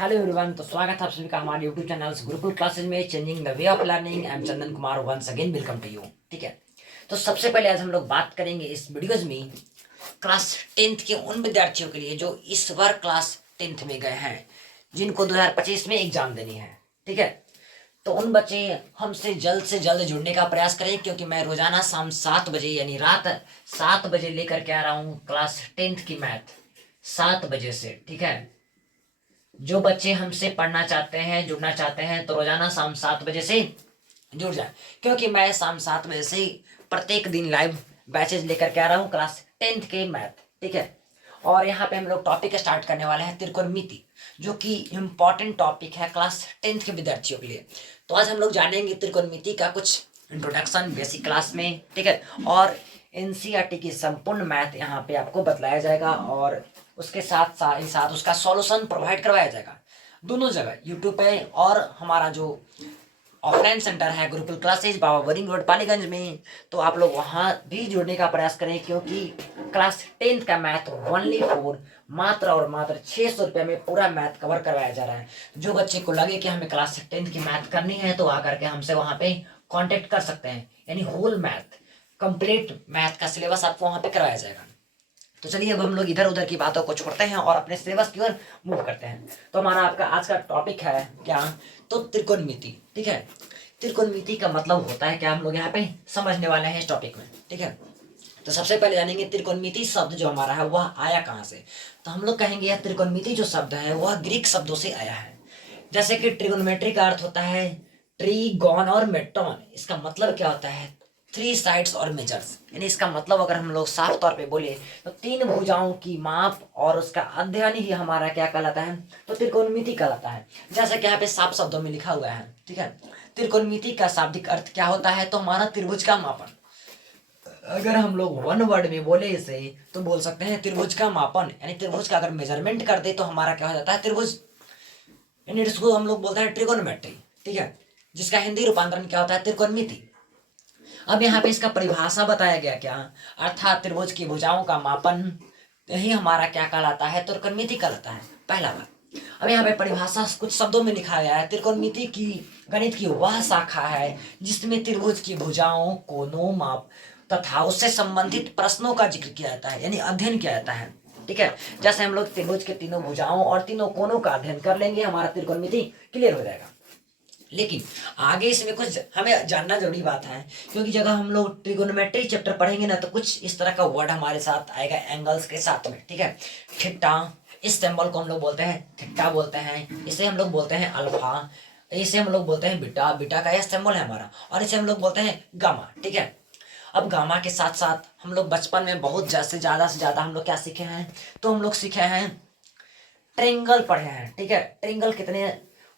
Hello everyone. तो स्वागत है आप सभी का हमारे यूट्यूब चैनल गुरुकुल क्लासेज में changing the way of learning. I am Chandan Kumar, once again welcome to you. ठीक है, तो सबसे पहले आज हम लोग बात करेंगे इस वीडियोज में क्लास टेंथ के उन विद्यार्थियों के लिए जो इस बार क्लास टेंथ में गए हैं, जिनको 2025 में एग्जाम देनी है। ठीक है, तो उन बच्चे हमसे जल्द से जल्द जुड़ने का प्रयास करें, क्योंकि मैं रोजाना शाम 7 बजे यानी रात 7 बजे लेकर के आ रहा हूँ क्लास टेंथ की मैथ 7 बजे से। ठीक है, जो बच्चे हमसे पढ़ना चाहते हैं, जुड़ना चाहते हैं, तो रोजाना शाम 7 बजे से जुड़ जाए, क्योंकि मैं शाम 7 बजे से प्रत्येक दिन लाइव बैचेज लेकर के आ रहा हूँ क्लास टेंथ के मैथ। ठीक है, और यहाँ पे हम लोग टॉपिक स्टार्ट करने वाले हैं त्रिकोणमिति, जो कि इम्पॉर्टेंट टॉपिक है क्लास टेंथ के विद्यार्थियों के लिए। तो आज हम लोग जानेंगे त्रिकोणमिति का कुछ इंट्रोडक्शन बेसिक क्लास में। ठीक है, और एनसीईआरटी की संपूर्ण मैथ यहाँ पे आपको बतलाया जाएगा, और उसके साथ साथ ही साथ उसका सॉल्यूशन प्रोवाइड करवाया जाएगा दोनों जगह, यूट्यूब पे और हमारा जो ऑफलाइन सेंटर है गुरुकुल क्लासेज बाबा बोरिंग रोड पालीगंज में। तो आप लोग वहाँ भी जुड़ने का प्रयास करें, क्योंकि क्लास टेंथ का मैथ ओनली फॉर मात्र और मात्र 600 रुपये में पूरा मैथ कवर करवाया जा रहा है। जो बच्चे को लगे कि हमें क्लास टेंथ की मैथ करनी है, तो आकर के हमसे वहाँ पे कॉन्टेक्ट कर सकते हैं, यानी होल मैथ कंप्लीट मैथ का सिलेबस आपको वहाँ पे करवाया जाएगा। तो चलिए अब हम लोग इधर उधर की बातों को छोड़ते हैं और अपने सिलेबस की ओर मूव करते हैं। तो हमारा आपका आज का टॉपिक है क्या, तो त्रिकोणमिति। ठीक है, त्रिकोणमिति का मतलब होता है क्या, हम लोग यहाँ पे समझने वाले हैं इस टॉपिक में। ठीक है, तो सबसे पहले जानेंगे त्रिकोणमिति शब्द जो हमारा है वह आया कहाँ से। तो हम लोग कहेंगे यह त्रिकोणमिति जो शब्द है वह ग्रीक शब्दों से आया है। जैसे कि ट्रिगोनोमेट्री का अर्थ होता है ट्रीगोन और मेट्रॉन। इसका मतलब क्या होता है, थ्री साइड्स और मेजर्स। यानी इसका मतलब अगर हम लोग साफ तौर पे बोले तो तीन भुजाओं की माप और उसका अध्ययन ही हमारा क्या कहलाता है, तो त्रिकोणमिति कहलाता है। जैसे कि यहाँ पे साफ शब्दों में लिखा हुआ है। ठीक है, त्रिकोणमिति का शाब्दिक अर्थ क्या होता है, तो हमारा त्रिभुज का मापन। अगर हम लोग वन वर्ड में बोले इसे तो बोल सकते हैं त्रिभुज का मापन, यानी त्रिभुज का अगर मेजरमेंट कर दे तो हमारा क्या हो जाता है, त्रिभुज, यानी इसको हम लोग बोलते हैं ट्रिगोनोमेट्री। ठीक है, जिसका हिंदी रूपांतरण क्या होता है, त्रिकोणमिति। अब यहाँ पे इसका परिभाषा बताया गया क्या, अर्थात त्रिभुज की भुजाओं का मापन, यही हमारा क्या कहलाता है, त्रिकोणमिति कहलाता है। पहला बात। अब यहाँ पे परिभाषा कुछ शब्दों में लिखा गया है, त्रिकोणमिति की गणित की वह शाखा है जिसमें त्रिभुज की भुजाओं, कोणों, माप तथा उससे संबंधित प्रश्नों का जिक्र किया जाता है, यानी अध्ययन किया जाता है। ठीक है, जैसे हम लोग त्रिभुज के तीनों भुजाओं और तीनों कोणों का अध्ययन कर लेंगे, हमारा त्रिकोणमिति क्लियर हो जाएगा। लेकिन आगे इसमें कुछ हमें जानना जरूरी बात है, क्योंकि जब हम लोग ट्रिगोनोमेट्री चैप्टर पढ़ेंगे ना, तो कुछ इस तरह का वर्ड हमारे साथ आएगा एंगल्स के साथ में। ठीक है, थीटा, इस सिंबल को हम लोग बोलते हैं थीटा बोलते हैं, इसे हम लोग बोलते हैं अल्फा, इसे हम लोग बोलते हैं बीटा, बीटा का यह सिंबल है हमारा, और इसे हम लोग बोलते हैं गामा। ठीक है, अब गामा के साथ साथ हम लोग बचपन में बहुत ज्यादा से ज्यादा हम लोग क्या सीखे हैं, तो हम लोग सीखे हैं ट्रेंगल पढ़े हैं। ठीक है, ट्रेंगल कितने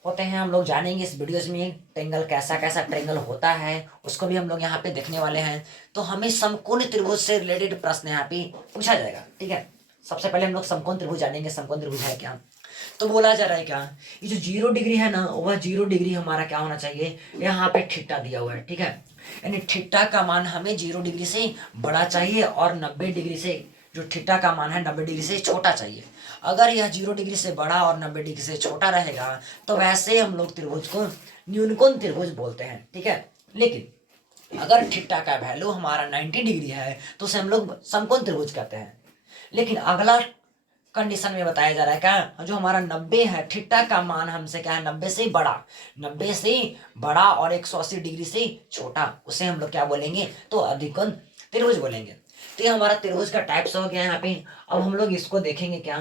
होते हैं हम लोग जानेंगे इस वीडियोज में, ट्रेंगल कैसा कैसा ट्रेंगल होता है उसको भी हम लोग यहाँ पे देखने वाले हैं। तो हमें समकोण त्रिभुज से रिलेटेड प्रश्न यहाँ पे पूछा जाएगा। ठीक है, सबसे पहले हम लोग समकोण त्रिभुज जानेंगे, समकोण त्रिभुज है क्या। तो बोला जा रहा है क्या, ये जो 0 डिग्री है ना, वह 0 डिग्री हमारा क्या होना चाहिए, यहाँ पे थीटा दिया हुआ है। ठीक है, यानी थीटा का मान हमें 0 डिग्री से बड़ा चाहिए और 90 डिग्री से, जो थीटा का मान है 90 डिग्री से छोटा चाहिए। अगर यह 0 डिग्री से बड़ा और 90 डिग्री से छोटा रहेगा तो वैसे हम लोग त्रिभुज को न्यूनकोण त्रिभुज बोलते हैं। ठीक है, लेकिन अगर थीटा का वैल्यू हमारा 90 डिग्री है तो उसे हम लोग समकोण त्रिभुज कहते हैं। लेकिन अगला कंडीशन में बताया जा रहा है क्या, जो हमारा 90 है, थीटा का मान हमसे क्या है, 90 से बड़ा, 90 से बड़ा और 180 डिग्री से छोटा, उसे हम लोग क्या बोलेंगे, तो अधिकोण त्रिभुज बोलेंगे। तो ये हमारा त्रिभुज का टाइप्स हो गया यहाँ पे। अब हम लोग इसको देखेंगे क्या,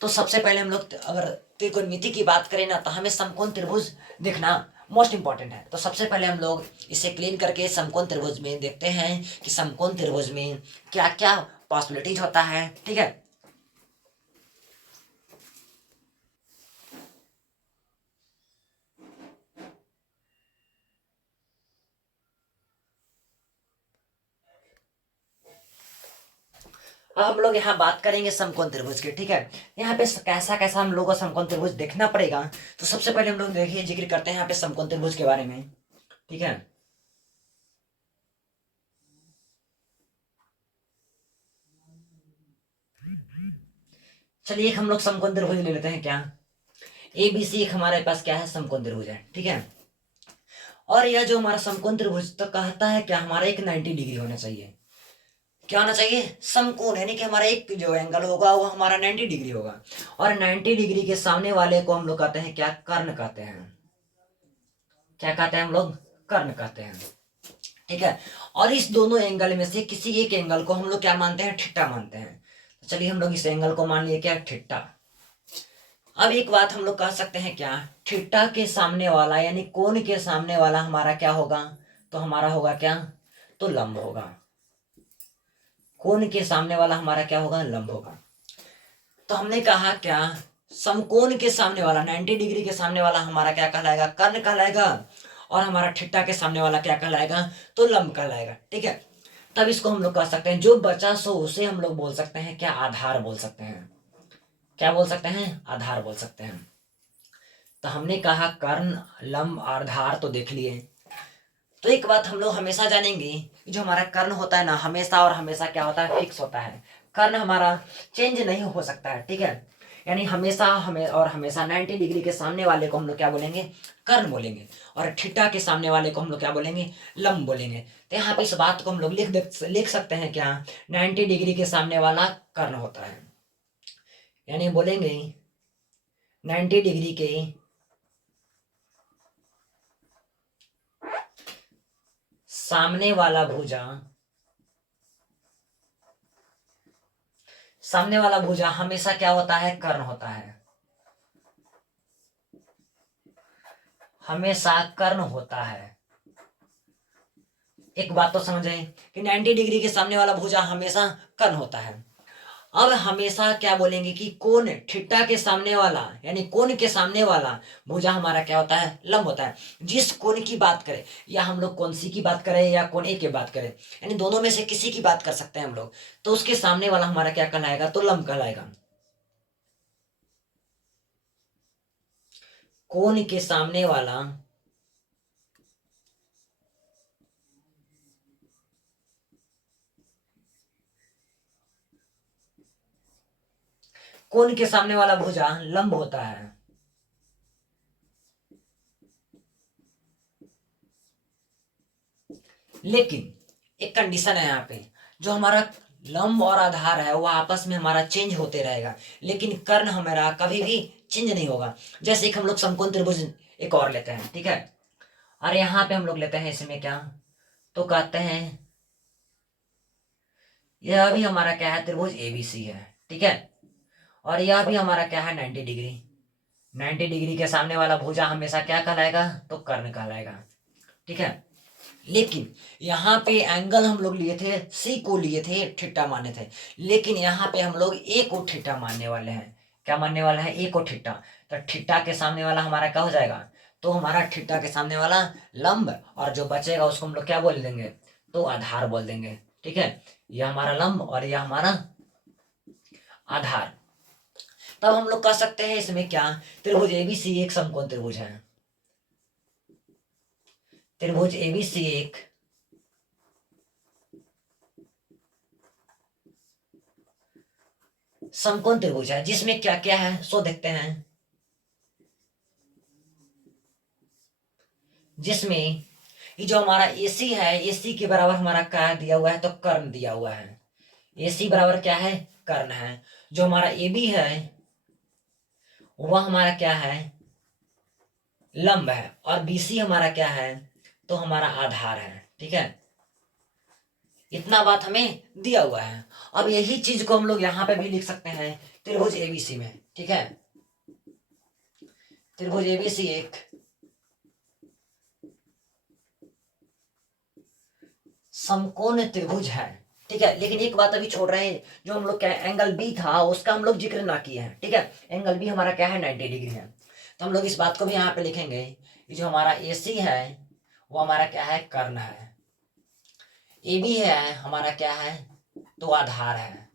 तो सबसे पहले हम लोग अगर त्रिकोणमिति की बात करें ना, तो हमें समकोण त्रिभुज देखना मोस्ट इंपॉर्टेंट है। तो सबसे पहले हम लोग इसे क्लीन करके समकोण त्रिभुज में देखते हैं कि समकोण त्रिभुज में क्या क्या पॉसिबिलिटीज होता है। ठीक है, अब हम लोग यहाँ बात करेंगे समकोण त्रिभुज की। ठीक है, यहाँ पे कैसा कैसा हम लोग को समकोण त्रिभुज देखना पड़ेगा। तो सबसे पहले हम लोग देखिए जिक्र करते हैं यहाँ पे समकोण त्रिभुज के बारे में। ठीक है, चलिए एक हम लोग समकोण त्रिभुज ले लेते हैं क्या। ए बी सी एक हमारे पास क्या है, समकोण त्रिभुज है, ठीक है। और यह जो हमारा समकोण त्रिभुज तो कहता है क्या, हमारा एक 90 डिग्री होना चाहिए। क्या होना चाहिए, समकोण, यानी कि हमारा एक जो एंगल होगा वो हमारा 90 डिग्री होगा। और 90 डिग्री के सामने वाले को हम लोग कहते हैं क्या, कर्ण कहते हैं। क्या कहते हैं हम लोग, कर्ण कहते हैं, ठीक है। और इस दोनों एंगल में से किसी एक एंगल को हम लोग क्या मानते हैं, थीटा मानते हैं। तो चलिए हम लोग इस एंगल को मान लिए क्या, थीटा। अब एक बात हम लोग कह सकते हैं क्या, थीटा के सामने वाला यानी कोण के सामने वाला हमारा क्या होगा, तो हमारा होगा क्या, तो लंब होगा। कोण के सामने वाला हमारा क्या होगा, लंब होगा। तो हमने कहा क्या, समकोण के सामने वाला 90 डिग्री के सामने वाला हमारा क्या कहलाएगा, कर्ण कहलाएगा। और हमारा थीटा के सामने वाला क्या कहलाएगा, तो लंब कहलाएगा, ठीक है। तब इसको हम लोग कह सकते हैं, जो बचा सो उसे हम लोग बोल सकते हैं क्या, आधार बोल सकते हैं। क्या बोल सकते हैं, आधार बोल सकते हैं। तो हमने कहा कर्ण, लंब, आधार तो देख लिए। तो एक बात हम लोग हमेशा जानेंगे कि जो हमारा कर्ण होता है ना, हमेशा और हमेशा क्या होता है, फिक्स होता है। कर्ण हमारा चेंज नहीं हो सकता है, ठीक है। यानी हमेशा हमें और हमेशा 90 डिग्री के सामने वाले को हम लोग क्या बोलेंगे, कर्ण बोलेंगे। और थीटा के सामने वाले को हम लोग क्या बोलेंगे, लंब बोलेंगे। तो यहाँ पे इस बात को हम लोग लिख सकते हैं क्या, 90 डिग्री के सामने वाला कर्ण होता है। यानी बोलेंगे 90 डिग्री के सामने वाला भुजा, सामने वाला भुजा हमेशा क्या होता है, कर्ण होता है। हमेशा कर्ण होता है। एक बात तो समझे कि 90 डिग्री के सामने वाला भुजा हमेशा कर्ण होता है। अब हमेशा क्या बोलेंगे कि कोण थीटा के सामने वाला यानी कोण के सामने वाला भुजा हमारा क्या होता है, लंब होता है। जिस कोण की बात करें, या हम लोग कौन सी की बात करें या कोण ए की बात करें, यानी दोनों में से किसी की बात कर सकते हैं हम लोग, तो उसके सामने वाला हमारा क्या कहलाएगा, तो लंब कहलाएगा। कोण के सामने वाला कोण के सामने वाला भुजा लंब होता है। लेकिन एक कंडीशन है यहाँ पे, जो हमारा लंब और आधार है वो आपस में हमारा चेंज होते रहेगा, लेकिन कर्ण हमारा कभी भी चेंज नहीं होगा। जैसे कि हम लोग समकोण त्रिभुज एक और लेते हैं, ठीक है। और यहाँ पे हम लोग लेते हैं इसमें क्या, तो कहते हैं यह भी हमारा क्या है, त्रिभुज एबीसी है, ठीक है। और यह भी हमारा क्या है, 90 डिग्री। 90 डिग्री के सामने वाला भुजा हमेशा क्या कहलाएगा, तो कर्ण कहलाएगा, ठीक है। लेकिन यहाँ पे एंगल हम लोग लिए थे, सी को लिए थे, थीटा माने थे। लेकिन यहाँ पे हम लोग ए को थीटा मानने वाले हैं। क्या मानने वाला है, ए को थीटा। तो थीटा के सामने वाला हमारा क्या हो जाएगा, तो हमारा थीटा के सामने वाला लंब, और जो बचेगा उसको हम लोग क्या बोल देंगे, तो आधार बोल देंगे, ठीक है। यह हमारा लंब और यह हमारा आधार। तब हम लोग कह सकते हैं इसमें क्या, त्रिभुज एबीसी एक समकोण त्रिभुज है। त्रिभुज एबीसी एक समकोण त्रिभुज है, जिसमें क्या क्या है सो देखते हैं। जिसमें ये जो हमारा एसी है, एसी के बराबर हमारा क्या दिया हुआ है, तो कर्ण दिया हुआ है। एसी बराबर क्या है, कर्ण है। जो हमारा एबी है वह हमारा क्या है, लंब है। और बीसी हमारा क्या है, तो हमारा आधार है, ठीक है। इतना बात हमें दिया हुआ है। अब यही चीज को हम लोग यहाँ पे भी लिख सकते हैं त्रिभुज एबीसी में, ठीक है। त्रिभुज एबीसी एक समकोण त्रिभुज है, ठीक है। लेकिन एक बात अभी छोड़ रहे हैं, जो हम लोग क्या एंगल बी था उसका हम लोग जिक्र ना किए हैं, ठीक है। एंगल बी हमारा क्या है, 90 डिग्री है। तो हम लोग इस बात को भी यहाँ पे लिखेंगे कि जो हमारा एसी है वो हमारा क्या है, कर्ण है। ए बी है हमारा क्या है, तो आधार है।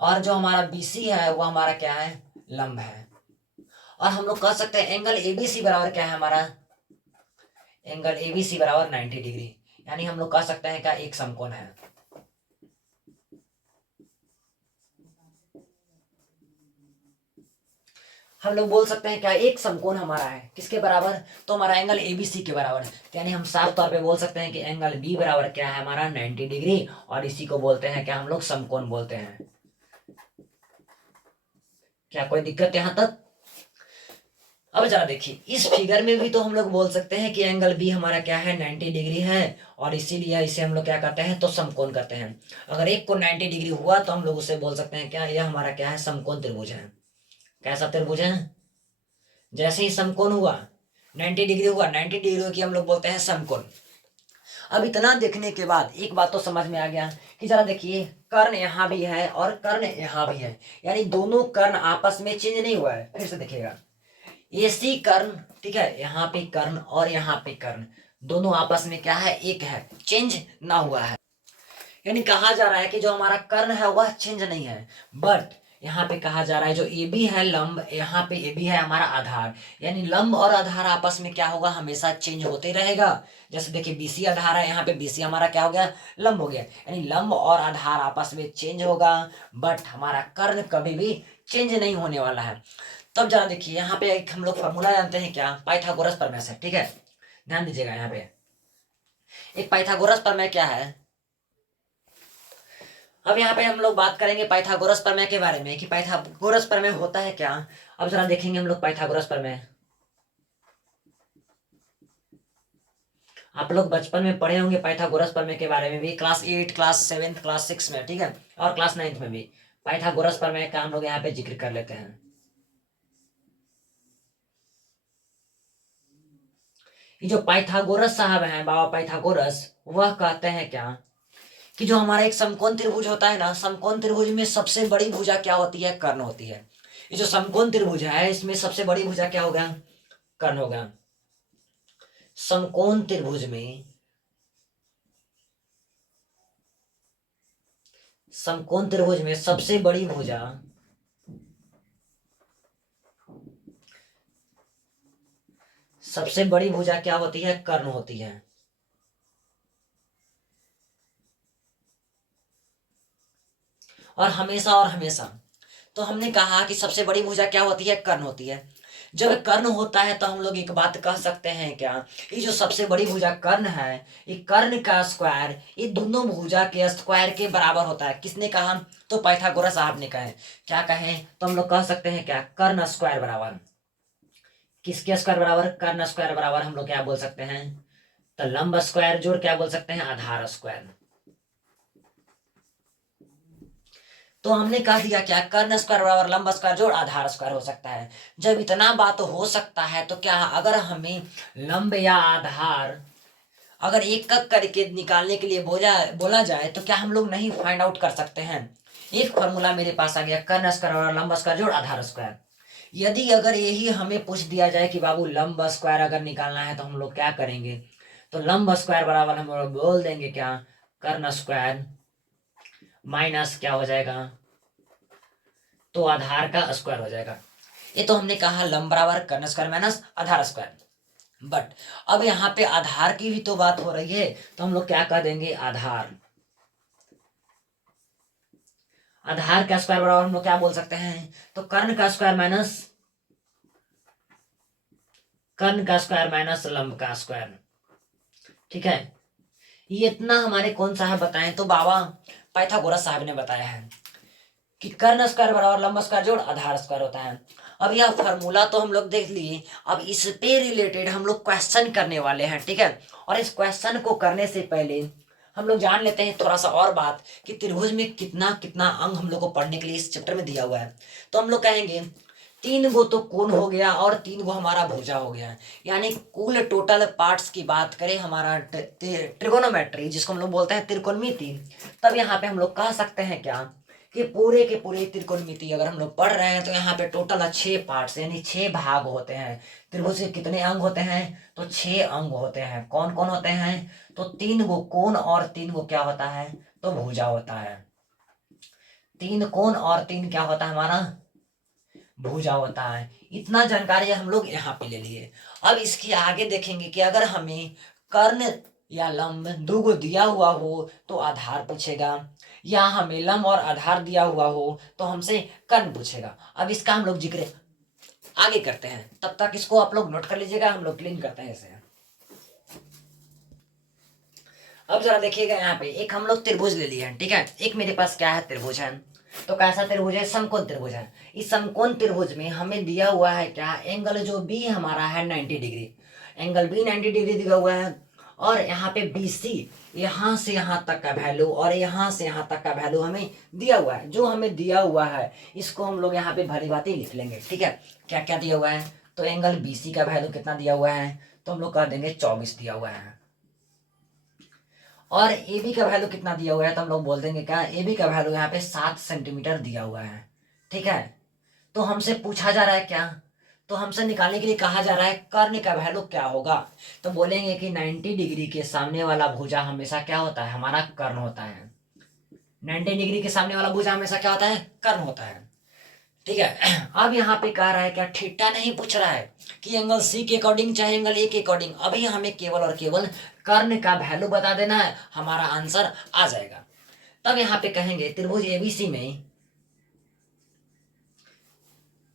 और जो हमारा बीसी है वो हमारा क्या है, लंब है। और हम लोग कह सकते हैं एंगल एबीसी बराबर क्या है हमारा, एंगल एबीसी बराबर 90 डिग्री। यानी हम लोग कह सकते हैं क्या, एक समकोण है। हम लोग बोल सकते हैं क्या, एक समकोण हमारा है किसके बराबर, तो हमारा एंगल एबीसी के बराबर है। तो यानी हम साफ तौर पे बोल सकते हैं कि एंगल बी बराबर क्या है हमारा 90 डिग्री, और इसी को बोलते हैं क्या, हम लोग समकोण बोलते हैं। क्या कोई दिक्कत यहां तक? अब जरा देखिए, इस फिगर में भी तो हम लोग बोल सकते हैं कि एंगल बी हमारा क्या है 90 डिग्री है, और इसीलिए इसे हम लोग क्या करते हैं, तो समकोण करते हैं। अगर एक को 90 डिग्री हुआ तो हम लोग उसे बोल सकते हैं क्या, यह हमारा क्या है, समकोण त्रिभुज है। कैसा त्रिभुज है? जैसे ही समकोण हुआ 90 डिग्री हुआ, 90 डिग्री की हम लोग बोलते हैं समकोण। अब इतना देखने के बाद एक बात तो समझ में आ गया कि जरा देखिए, कर्ण यहाँ भी है और कर्ण यहाँ भी है, यानी दोनों कर्ण आपस में चेंज नहीं हुआ है। फिर से देखिएगा, एसी कर्ण, ठीक है, यहाँ पे कर्ण और यहाँ पे कर्ण, दोनों आपस में क्या है, एक है, चेंज ना हुआ है। यानी कहा जा रहा है कि जो हमारा कर्ण है वह चेंज नहीं है, बट यहाँ पे कहा जा रहा है जो ए बी है लंब, यहाँ पे ए बी है हमारा आधार, यानी लंब और आधार आपस में क्या होगा, हमेशा चेंज होते रहेगा। जैसे देखिए बीसी आधार है, यहाँ पे बीसी हमारा क्या हो गया, लंब हो गया, यानी लंब और आधार आपस में चेंज होगा, बट हमारा कर्ण कभी भी चेंज नहीं होने वाला है। तब जरा देखिए, यहाँ पे एक हम लोग फॉर्मूला जानते हैं क्या, पाइथागोरस प्रमेय से, ठीक है, ध्यान दीजिएगा। यहाँ पे एक पाइथागोरस प्रमेय क्या है, अब यहाँ पे हम लोग बात करेंगे पाइथागोरस प्रमेय के बारे में कि पाइथागोरस प्रमेय होता है क्या। अब जरा देखेंगे हम लोग पाइथागोरस प्रमेय। आप लोग बचपन में पढ़े होंगे पाइथागोरस प्रमेय के बारे में भी, क्लास 8, क्लास 7, क्लास 6 में, ठीक है, और क्लास 9 में भी पाइथागोरस प्रमेय का हम लोग यहाँ पे जिक्र कर लेते हैं। ये जो पाइथागोरस साहब हैं, बाबा पाइथागोरस, वह कहते हैं क्या कि जो हमारा एक समकोण त्रिभुज होता है ना, समकोण त्रिभुज में सबसे बड़ी भुजा क्या होती है, कर्ण होती है। ये जो समकोण त्रिभुज है इसमें सबसे बड़ी भुजा क्या होगा, कर्ण होगा। समकोण त्रिभुज में, समकोण त्रिभुज में सबसे बड़ी भुजा, सबसे बड़ी भुजा क्या होती है, कर्ण होती है। और हमेशा तो हमने कहा कि सबसे बड़ी भुजा क्या होती है, कर्ण होती है। जब कर्ण होता है तो हम लोग एक बात कह सकते हैं क्या, ये जो सबसे बड़ी भुजा कर्ण है, ये कर्ण का स्क्वायर ये दोनों भुजा के स्क्वायर के बराबर होता है। किसने कहा, तो पाइथागोरस साहब ने कहे। क्या कहे, तो हम लोग कह सकते हैं क्या, कर्ण स्क्वायर बराबर, किसके स्क्वायर बराबर, कर्ण स्क्वायर बराबर हम लोग क्या बोल सकते हैं, तो लंब स्क्वायर जोड़ क्या बोल सकते हैं, आधार स्क्वायर। तो हमने कह दिया क्या, कर्ण स्क्वायर बराबर लंब स्क्वायर जोड़ आधार स्क्वायर हो सकता है। जब इतना बात हो सकता है तो क्या, अगर हमें लंब या आधार अगर एक एक करके निकालने के लिए बोला बोला जाए तो क्या हम लोग नहीं फाइंड आउट कर सकते हैं। एक फॉर्मूला मेरे पास आ गया, कर्ण स्क्वायर बराबर लंब स्क्वायर जोड़ आधार स्क्वायर। यदि अगर यही हमें पूछ दिया जाए कि बाबू लंब स्क्वायर अगर निकालना है तो हम लोग क्या करेंगे, तो लंब स्क्वायर बराबर हम लोग बोल देंगे क्या, कर्ण स्क्वायर माइनस क्या हो जाएगा, तो आधार का स्क्वायर हो जाएगा। ये तो हमने कहा लंब बराबर कर्ण स्क्वायर माइनस आधार स्क्वायर। बट अब यहाँ पे आधार की भी तो बात हो रही है, तो हम लोग क्या कह देंगे, आधार, आधार का स्क्वायर बराबर हम लोग क्या बोल सकते हैं, तो कर्ण का स्क्वायर माइनस, कर्ण का स्क्वायर माइनस लंब का स्क्वायर, ठीक है। ये इतना हमारे कौन सा है बताएं, तो बाबा पाइथागोरस साहब ने बताया है कि कर्ण स्क्वायर बराबर लंब स्क्वायर जोड़ आधार स्क्वायर होता है। अब यह फॉर्मूला तो हम लोग देख लिए, अब इस पे रिलेटेड हम लोग क्वेश्चन करने वाले हैं, ठीक है। और इस क्वेश्चन को करने से पहले हम लोग जान लेते हैं थोड़ा सा और बात कि त्रिभुज में कितना कितना अंग हम लोग को पढ़ने के लिए इस चैप्टर में दिया हुआ है। तो हम लोग कहेंगे 3 गो तो कोण हो गया और 3 गो हमारा भुजा हो गया, यानी कुल टोटल पार्ट्स की बात करें हमारा ट्रिगोनोमेट्री जिसको हम लोग बोलते हैं त्रिकोणमिति, तब यहाँ पे हम लोग कह सकते हैं क्या कि पूरे के पूरे त्रिकोणमिति अगर हम लोग पढ़ रहे हैं तो यहाँ पे टोटल 6 पार्ट्स यानी 6 भाग होते हैं। त्रिभुज के कितने अंग होते हैं, तो 6 अंग होते हैं। कौन कौन होते हैं, तो 3 गो कोण और 3 गो क्या होता है, तो भुजा होता है। 3 कोण और 3 क्या होता है हमारा, भुजा होता है। इतना जानकारी हम लोग यहाँ पे ले लिए। अब इसके आगे देखेंगे कि अगर हमें कर्ण या लंब दो गो दिया हुआ हो तो आधार पूछेगा, या हमें लंब और आधार दिया हुआ हो तो हमसे कर्ण पूछेगा। अब इसका हम लोग जिक्र आगे करते हैं। तब तक इसको आप लोग नोट कर लीजिएगा, हम लोग क्लीन करते हैं इसे। अब जरा देखिएगा यहाँ पे एक हम लोग त्रिभुज ले लिए हैं, ठीक है। एक मेरे पास क्या है, त्रिभुज है। तो कैसा त्रिभुज है, समकोण त्रिभुज है। इस समकोण त्रिभुज में हमें दिया हुआ है क्या, एंगल जो बी हमारा है 90 डिग्री, एंगल बी 90 डिग्री दिया हुआ है। और यहाँ पे बी सी, यहाँ से यहाँ तक का वैल्यू और यहाँ से यहाँ तक का वैल्यू हमें दिया हुआ है। जो हमें दिया हुआ है इसको हम लोग यहाँ पे भली भांति लिख लेंगे, ठीक है। क्या क्या दिया हुआ है, तो एंगल बी सी का वैल्यू कितना दिया हुआ है, तो हम लोग कह देंगे 24 दिया हुआ है। और ए बी का वैल्यू कितना दिया हुआ है, तो हम लोग बोल देंगे क्या, ए बी का वैल्यू यहाँ पे 7 सेंटीमीटर दिया हुआ है, ठीक है। तो हमसे पूछा जा रहा है क्या, तो हमसे निकालने के लिए कहा जा रहा है कर्ण का वैल्यू क्या होगा। तो बोलेंगे कि 90 डिग्री के सामने वाला भुजा हमेशा क्या होता है, हमारा कर्ण होता है। 90 डिग्री के सामने वाला भुजा हमेशा क्या होता है, कर्ण होता है, ठीक है। अब यहाँ पे कह रहा है क्या, थीटा नहीं पूछ रहा है कि एंगल सी के अकॉर्डिंग चाहे एंगल ए के अकॉर्डिंग, अभी हमें केवल और केवल कर्ण का वैल्यू बता देना है, हमारा आंसर आ जाएगा। तब यहाँ पे कहेंगे त्रिभुज एबीसी में,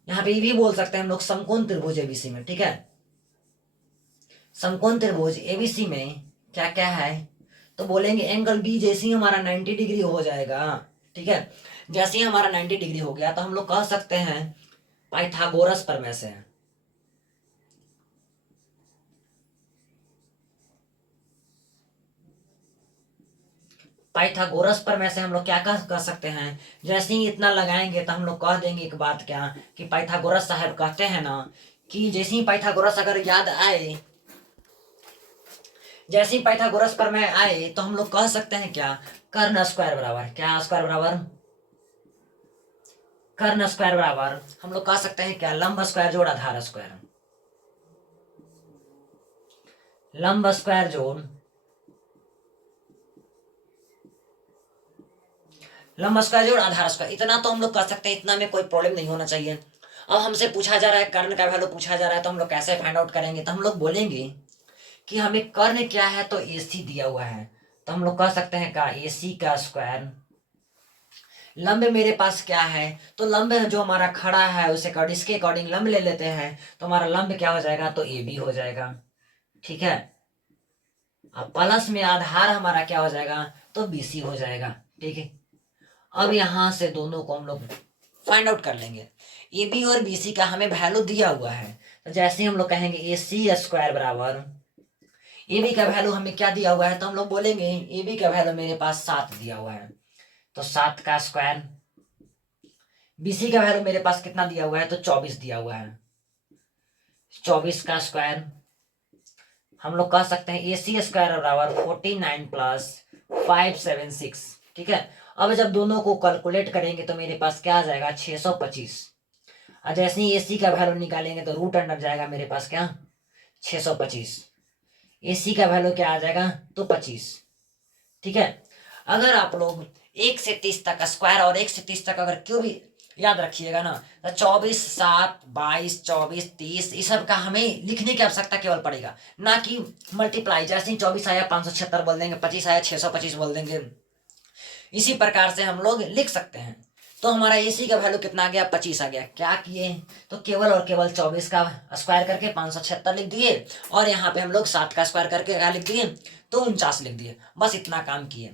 यहाँ पे ये भी बोल सकते हैं हम लोग समकोण त्रिभुज एबीसी में, ठीक है। समकोण त्रिभुज एबीसी में क्या क्या है, तो बोलेंगे एंगल बी जैसे ही हमारा 90 डिग्री हो जाएगा, ठीक है। जैसे ही हमारा 90 डिग्री हो गया तो हम लोग कह सकते हैं पाइथागोरस प्रमेय से, पाइथागोरस प्रमेय से हम लोग क्या कह सकते हैं, जैसे ही इतना लगाएंगे तो हम लोग कह देंगे एक बात क्या, कि पाइथागोरस साहब कहते हैं ना कि जैसे ही पाइथागोरस अगर याद आए, जैसे ही पाइथागोरस प्रमेय आए तो हम लोग कह सकते हैं क्या, कर्ण स्क्वायर बराबर, क्या स्क्वायर बराबर, कर्ण स्क्वायर बराबर हम लोग कह सकते हैं क्या, लंब स्क्वायर जोड़ आधार स्क्वायर, लंब स्क्वायर जोड़ लंब स्क्वायर जोड़ आधार स्क्वायर, इतना तो हम लोग कर सकते हैं, इतना में कोई प्रॉब्लम नहीं होना चाहिए। अब हमसे पूछा जा रहा है कर्ण का वैल्यू पूछा जा रहा है, तो हम लोग कैसे फाइंड आउट करेंगे, तो हम लोग बोलेंगे कि हमें कर्ण क्या है, तो ए सी दिया हुआ है। तो हम लोग कह सकते हैं का ए सी का स्क्वायर, लंब मेरे पास क्या है, तो लंब जो हमारा खड़ा है उसे इसके अकॉर्डिंग लंब ले लेते हैं, तो हमारा लंब क्या हो जाएगा, तो ए बी हो जाएगा, ठीक है। अब प्लस में आधार हमारा क्या हो जाएगा, तो बी सी हो जाएगा, ठीक है। अब यहां से दोनों को हम लोग फाइंड आउट कर लेंगे। ए बी और बी सी का हमें वैल्यू दिया हुआ है, तो जैसे ही हम लोग कहेंगे ए सी स्क्वायर बराबर, ए बी का वैल्यू हमें क्या दिया हुआ है, तो हम लोग बोलेंगे ए बी का वैल्यू मेरे पास 7 दिया हुआ है, तो 7 का स्क्वायर, बी सी का वैल्यू मेरे पास कितना दिया हुआ है, तो 24 दिया हुआ है, 24 का स्क्वायर हम लोग कह सकते हैं ए सी स्क्वायर बराबर 49 प्लस 576, ठीक है। अब जब दोनों को कैलकुलेट करेंगे तो मेरे पास क्या आ जाएगा, 625। और जैसे ही ए सी का वैल्यू निकालेंगे तो रूट अंडर जाएगा मेरे पास क्या, 625। ए सी का वैल्यू क्या आ जाएगा, तो 25, ठीक है। अगर आप लोग 1 से 30 तक का स्क्वायर और 1 से 30 तक अगर क्यों भी याद रखिएगा ना, तो 24 7 22 24 30 इस सब का हमें लिखने की आवश्यकता केवल पड़ेगा, ना कि मल्टीप्लाई। जैसे ही 24 आया 576 बोल देंगे, 25 आया 625 बोल देंगे, इसी प्रकार से हम लोग लिख सकते हैं। तो हमारा एसी का वैल्यू कितना आ गया, 25 आ गया। क्या किए, तो केवल और केवल 24 का स्क्वायर करके 576 लिख दिए, और यहाँ पे हम लोग 7 का स्क्वायर करके क्या लिख दिए, तो 49 लिख दिए, बस इतना काम किए।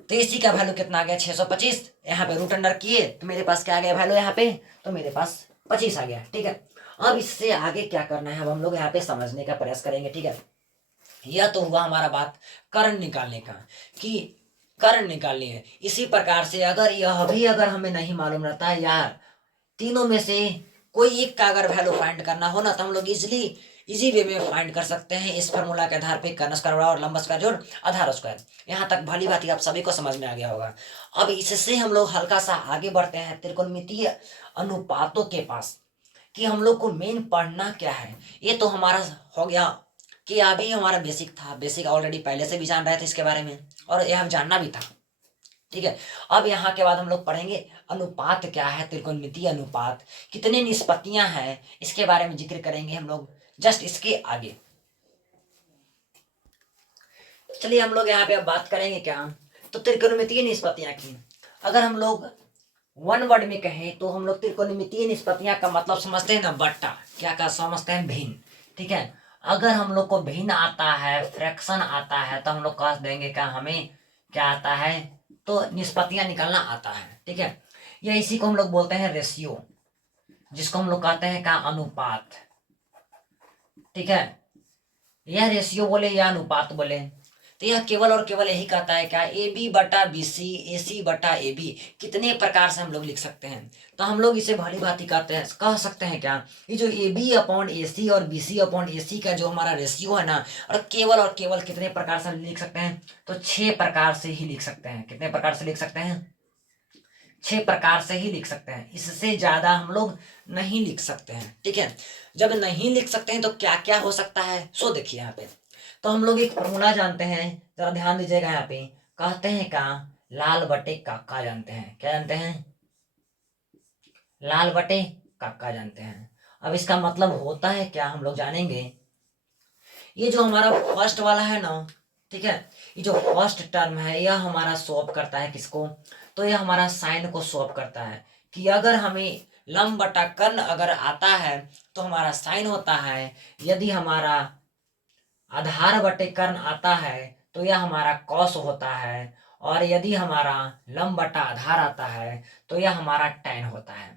तो एसी का वैल्यू कितना आ गया, 625। यहाँ पे रूट अंडर किए तो मेरे पास क्या आ गया वैल्यू, यहाँ पे तो मेरे पास 25 आ गया, ठीक है। अब इससे आगे क्या करना है, अब हम लोग यहाँ पे समझने का प्रयास करेंगे, ठीक है। यह तो हुआ हमारा बात कर्ण निकालने का, कि कर्ण निकालनी है। इसी प्रकार से अगर यह भी अगर हमें नहीं मालूम रहता है यार, तीनों में से कोई एक का अगर वैल्यू फाइंड करना हो ना, तो हम लोग इजी वे में फाइंड कर सकते हैं इस फॉर्मूला के आधार पे, कर्ण स्क्वायर और लंब स्क्वायर जोड़ आधार स्क्वायर। यहाँ तक भली भांति आप सभी को समझ में आ गया होगा। अब इससे हम लोग हल्का सा आगे बढ़ते हैं त्रिकोणमितीय अनुपातों के पास, कि हम लोग को मेन पढ़ना क्या है। ये तो हमारा हो गया कि अभी हमारा बेसिक था, बेसिक ऑलरेडी पहले से भी जान रहे थे इसके बारे में, और यह जानना भी था, ठीक है। अब यहाँ के बाद हम लोग पढ़ेंगे अनुपात क्या है, त्रिकोणमितीय अनुपात कितनी निष्पत्तियां हैं, इसके बारे में जिक्र करेंगे हम लोग जस्ट इसके आगे। चलिए हम लोग यहाँ पे अब बात करेंगे क्या, तो त्रिकोणमितीय निष्पत्तियां की। अगर हम लोग वन वर्ड में कहें तो हम लोग त्रिकोणमितीय निष्पत्तियां का मतलब समझते हैं ना, बट्टा क्या का समझते हैं, भिन्न। ठीक है, अगर हम लोग को भिन्न आता है, फ्रैक्शन आता है, तो हम लोग कह देंगे क्या, हमें क्या आता है, तो निष्पत्तियां निकालना आता है। ठीक है, या इसी को हम लोग बोलते हैं रेशियो, जिसको हम लोग कहते हैं क्या, अनुपात। ठीक है, यह रेशियो बोले या अनुपात बोले, तो यह केवल और केवल यही कहता है क्या, ए बी बटा बी सी, ए सी बटा ए बी, कितने प्रकार से हम लोग लिख सकते हैं। तो हम लोग इसे भली भांति कहते हैं, कह सकते हैं क्या, ये जो ए बी अपॉन ए सी और बी सी अपॉन ए सी का जो हमारा रेशियो है ना, और केवल कितने प्रकार से हम लिख सकते हैं, तो 6 प्रकार से ही लिख सकते हैं। कितने प्रकार से लिख सकते हैं, 6 प्रकार से ही लिख सकते हैं, इससे ज्यादा हम लोग नहीं लिख सकते हैं। ठीक है, जब नहीं लिख सकते हैं तो क्या क्या हो सकता है, सो देखिए यहाँ पे, तो हम लोग एक फॉर्मूला जानते हैं, जरा ध्यान दीजिएगा यहाँ पे, कहते हैं का लाल बटे काका जानते हैं, क्या जानते हैं, लाल बटे काका जानते हैं। अब इसका मतलब होता है क्या, हम लोग जानेंगे। ये जो हमारा फर्स्ट वाला है ना, ठीक है, ये जो फर्स्ट टर्म है यह हमारा शो करता है किसको, तो यह हमारा साइन को शो करता है कि अगर हमें लंब बटा कर्ण अगर आता है तो हमारा साइन होता है, यदि हमारा आधार बटे कर्ण आता है तो यह हमारा कॉस होता है, और यदि हमारा लंब बटा आधार आता है तो यह हमारा टैन होता है।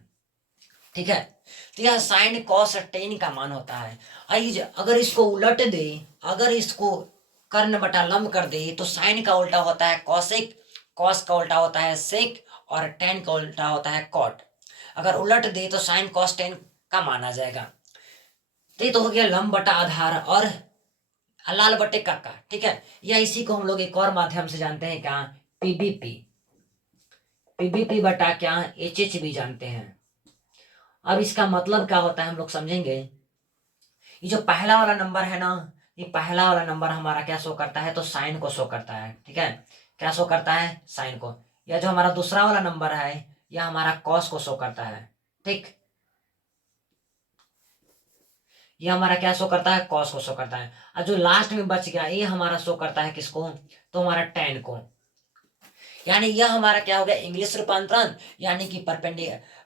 ठीक है, तो यह साइन कॉस टेन का मान होता है। आइए अगर इसको उलट दे, अगर इसको कर्ण बटा लंब कर दे तो साइन का उल्टा होता है कॉसेक, कॉस का उल्टा होता है सेक, और टेन का उल्टा होता है कॉट। अगर उलट दे तो साइन कॉस टेन का मान आ जाएगा। तो ये तो हो गया लंब बटा आधार और लाल बटे काका। ठीक है, या इसी को हम लोग एक और माध्यम से जानते हैं क्या, पीबीपी, पीबीपी बटा क्या, एच एच भी जानते हैं। अब इसका मतलब क्या होता है हम लोग समझेंगे। ये जो पहला वाला नंबर है ना, ये पहला वाला नंबर हमारा क्या शो करता है, तो साइन को शो करता है। ठीक है, क्या शो करता है, साइन को। या जो हमारा दूसरा वाला नंबर है यह हमारा कॉस को शो करता है। ठीक, ये हमारा क्या शो करता है, कॉस को शो करता है। और जो लास्ट में बच गया ये हमारा शो करता है किसको, तो हमारा टेन को। यानी यह हमारा क्या हो गया, इंग्लिश रूपांतरण, यानी कि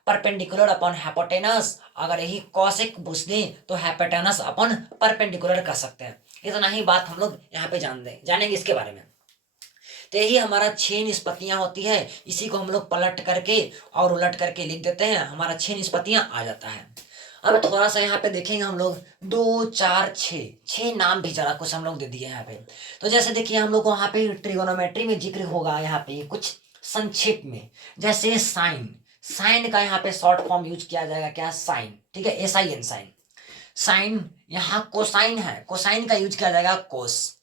परपेंडिकुलर अपॉन हाइपोटेनस। अगर यही कॉसेक पूछ दें तो हाइपोटेनस अपॉन परपेंडिकुलर कर सकते हैं। इतना ही बात हम लोग यहाँ पे जानेंगे इसके बारे में। तो यही हमारा 6 निष्पत्तियां होती है, इसी को हम लोग पलट करके और उलट करके लिख देते हैं, हमारा 6 निष्पत्तियां आ जाता है। अब थोड़ा सा यहाँ पे देखेंगे हम लोग, 2 4 6, 6 नाम भी जरा कुछ हम लोग दे दिए यहाँ पे। तो जैसे देखिए हम लोग को यहाँ पे ट्रिगोनोमेट्री में जिक्र होगा यहाँ पे कुछ संक्षेप में, जैसे साइन, साइन का यहाँ पे शॉर्ट फॉर्म यूज किया जाएगा क्या, साइन। ठीक है, SIN साइन। साइन, यहाँ कोसाइन है, कोसाइन का यूज किया जाएगा कोस।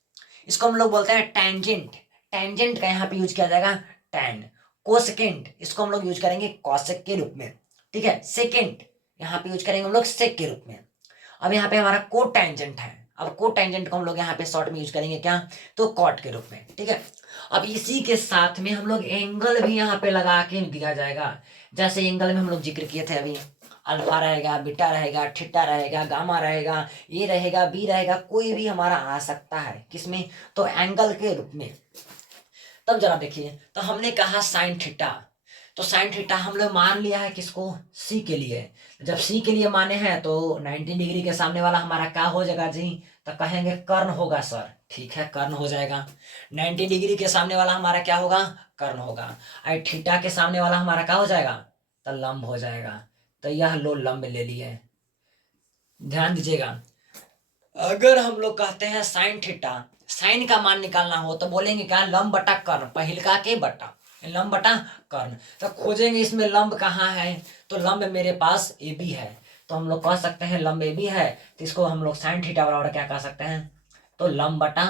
इसको हम लोग बोलते हैं टेंजेंट, टेंजेंट का यहाँ पे यूज किया जाएगा टैन। कोसेकेंट, इसको हम लोग यूज करेंगे कॉसेक के रूप में। ठीक है, सेकेंट यहाँ पे यूज करेंगे हम लोग सेक के रूप में। अब यहाँ पे हमारा को टेंजेंट है, अब को टेंजेंट को हम लोग यहाँ पे शॉर्ट में यूज करेंगे क्या, तो कॉट के रूप में। ठीक है, अब इसी के साथ में हम लोग एंगल भी यहाँ पे लगा के दिया जाएगा। जैसे एंगल में हम लोग जिक्र किए थे अभी, अल्फा रहेगा, बीटा रहेगा, थीटा रहेगा, गामा रहेगा, ए रहेगा, बी रहेगा, कोई भी हमारा आ सकता है किसमें, तो एंगल के रूप में। तब जरा देखिए, तो हमने कहा साइन थीटा, तो साइन थीटा हम लोग मान लिया है किसको, सी के लिए। जब सी के लिए माने हैं तो 90 डिग्री के सामने वाला हमारा क्या हो जाएगा जी, तो कहेंगे कर्ण होगा सर। ठीक है, कर्ण हो जाएगा। 90 डिग्री के सामने वाला हमारा क्या होगा, कर्ण होगा। और थीटा के सामने वाला हमारा क्या हो जाएगा, तो लंब हो जाएगा। तो यह लो लंब ले लिए, ध्यान दीजिएगा। अगर हम लोग कहते हैं साइन थीटा, साइन का मान निकालना हो तो बोलेंगे क्या, लंब बटा कर्ण, पहिलका के बटा लंब बटा कर्ण। तो खोजेंगे इसमें लंब कहाँ है, तो लंब मेरे पास ए बी है, तो हम लोग कह सकते हैं लंब ए बी है, तो इसको हम लोग साइन थीटा बराबर क्या कह सकते हैं, तो लंब बटा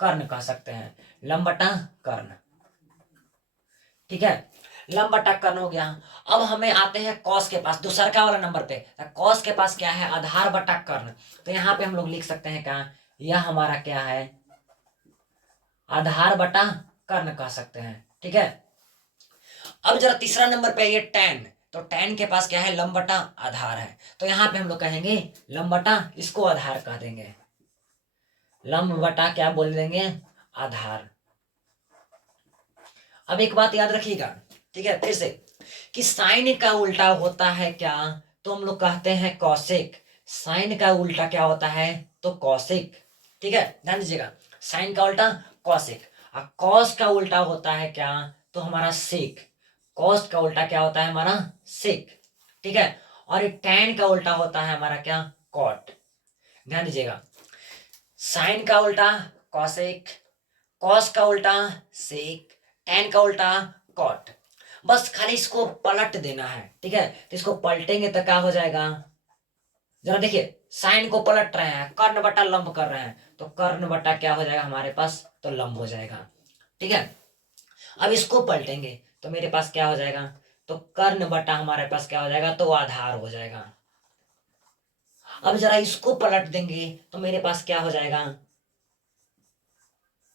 कर्ण कह सकते हैं, लंब बटा कर्ण। ठीक है, लंब बटा कर्ण हो गया। अब हमें आते हैं कॉस के पास, दूसरा का वाला नंबर पे। कॉस के पास क्या है, आधार बटा कर्ण। तो यहाँ पे हम लोग लिख सकते हैं क्या, यह हमारा क्या है, आधार बटा कर्ण कह सकते हैं। ठीक है, अब जरा तीसरा नंबर पे ये टैन, तो टैन के पास क्या है, लंब बटा आधार है। तो यहाँ पे हम लोग कहेंगे लंब बटा, इसको आधार कह देंगे, लंब बटा क्या बोल देंगे, आधार। अब एक बात याद रखिएगा, ठीक है, फिर से कि साइन का उल्टा होता है क्या, तो हम लोग कहते हैं कॉसेक। साइन का उल्टा क्या होता है, तो कॉसेक। ठीक है, ध्यान दीजिएगा, साइन का उल्टा कॉसेक। और कॉस का उल्टा होता है क्या, तो हमारा सेक। कॉस का उल्टा क्या होता है, हमारा सेक। ठीक है, और टैन का उल्टा होता है हमारा क्या, कॉट। ध्यान दीजिएगा, साइन का उल्टा कॉसेक, कॉस का उल्टा सेक, टैन का उल्टा कॉट। बस खाली इसको पलट देना है। ठीक है, तो इसको पलटेंगे तो क्या हो जाएगा, जरा देखिए, साइन को पलट रहे हैं, कर्ण बटा लंब कर रहे हैं, तो कर्ण बटा क्या हो जाएगा हमारे पास, तो लंब हो जाएगा। ठीक है, अब इसको पलटेंगे तो मेरे पास क्या हो जाएगा, तो कर्ण बटा हमारे पास क्या हो जाएगा, तो आधार हो जाएगा। अब जरा इसको पलट देंगे तो मेरे पास क्या हो जाएगा,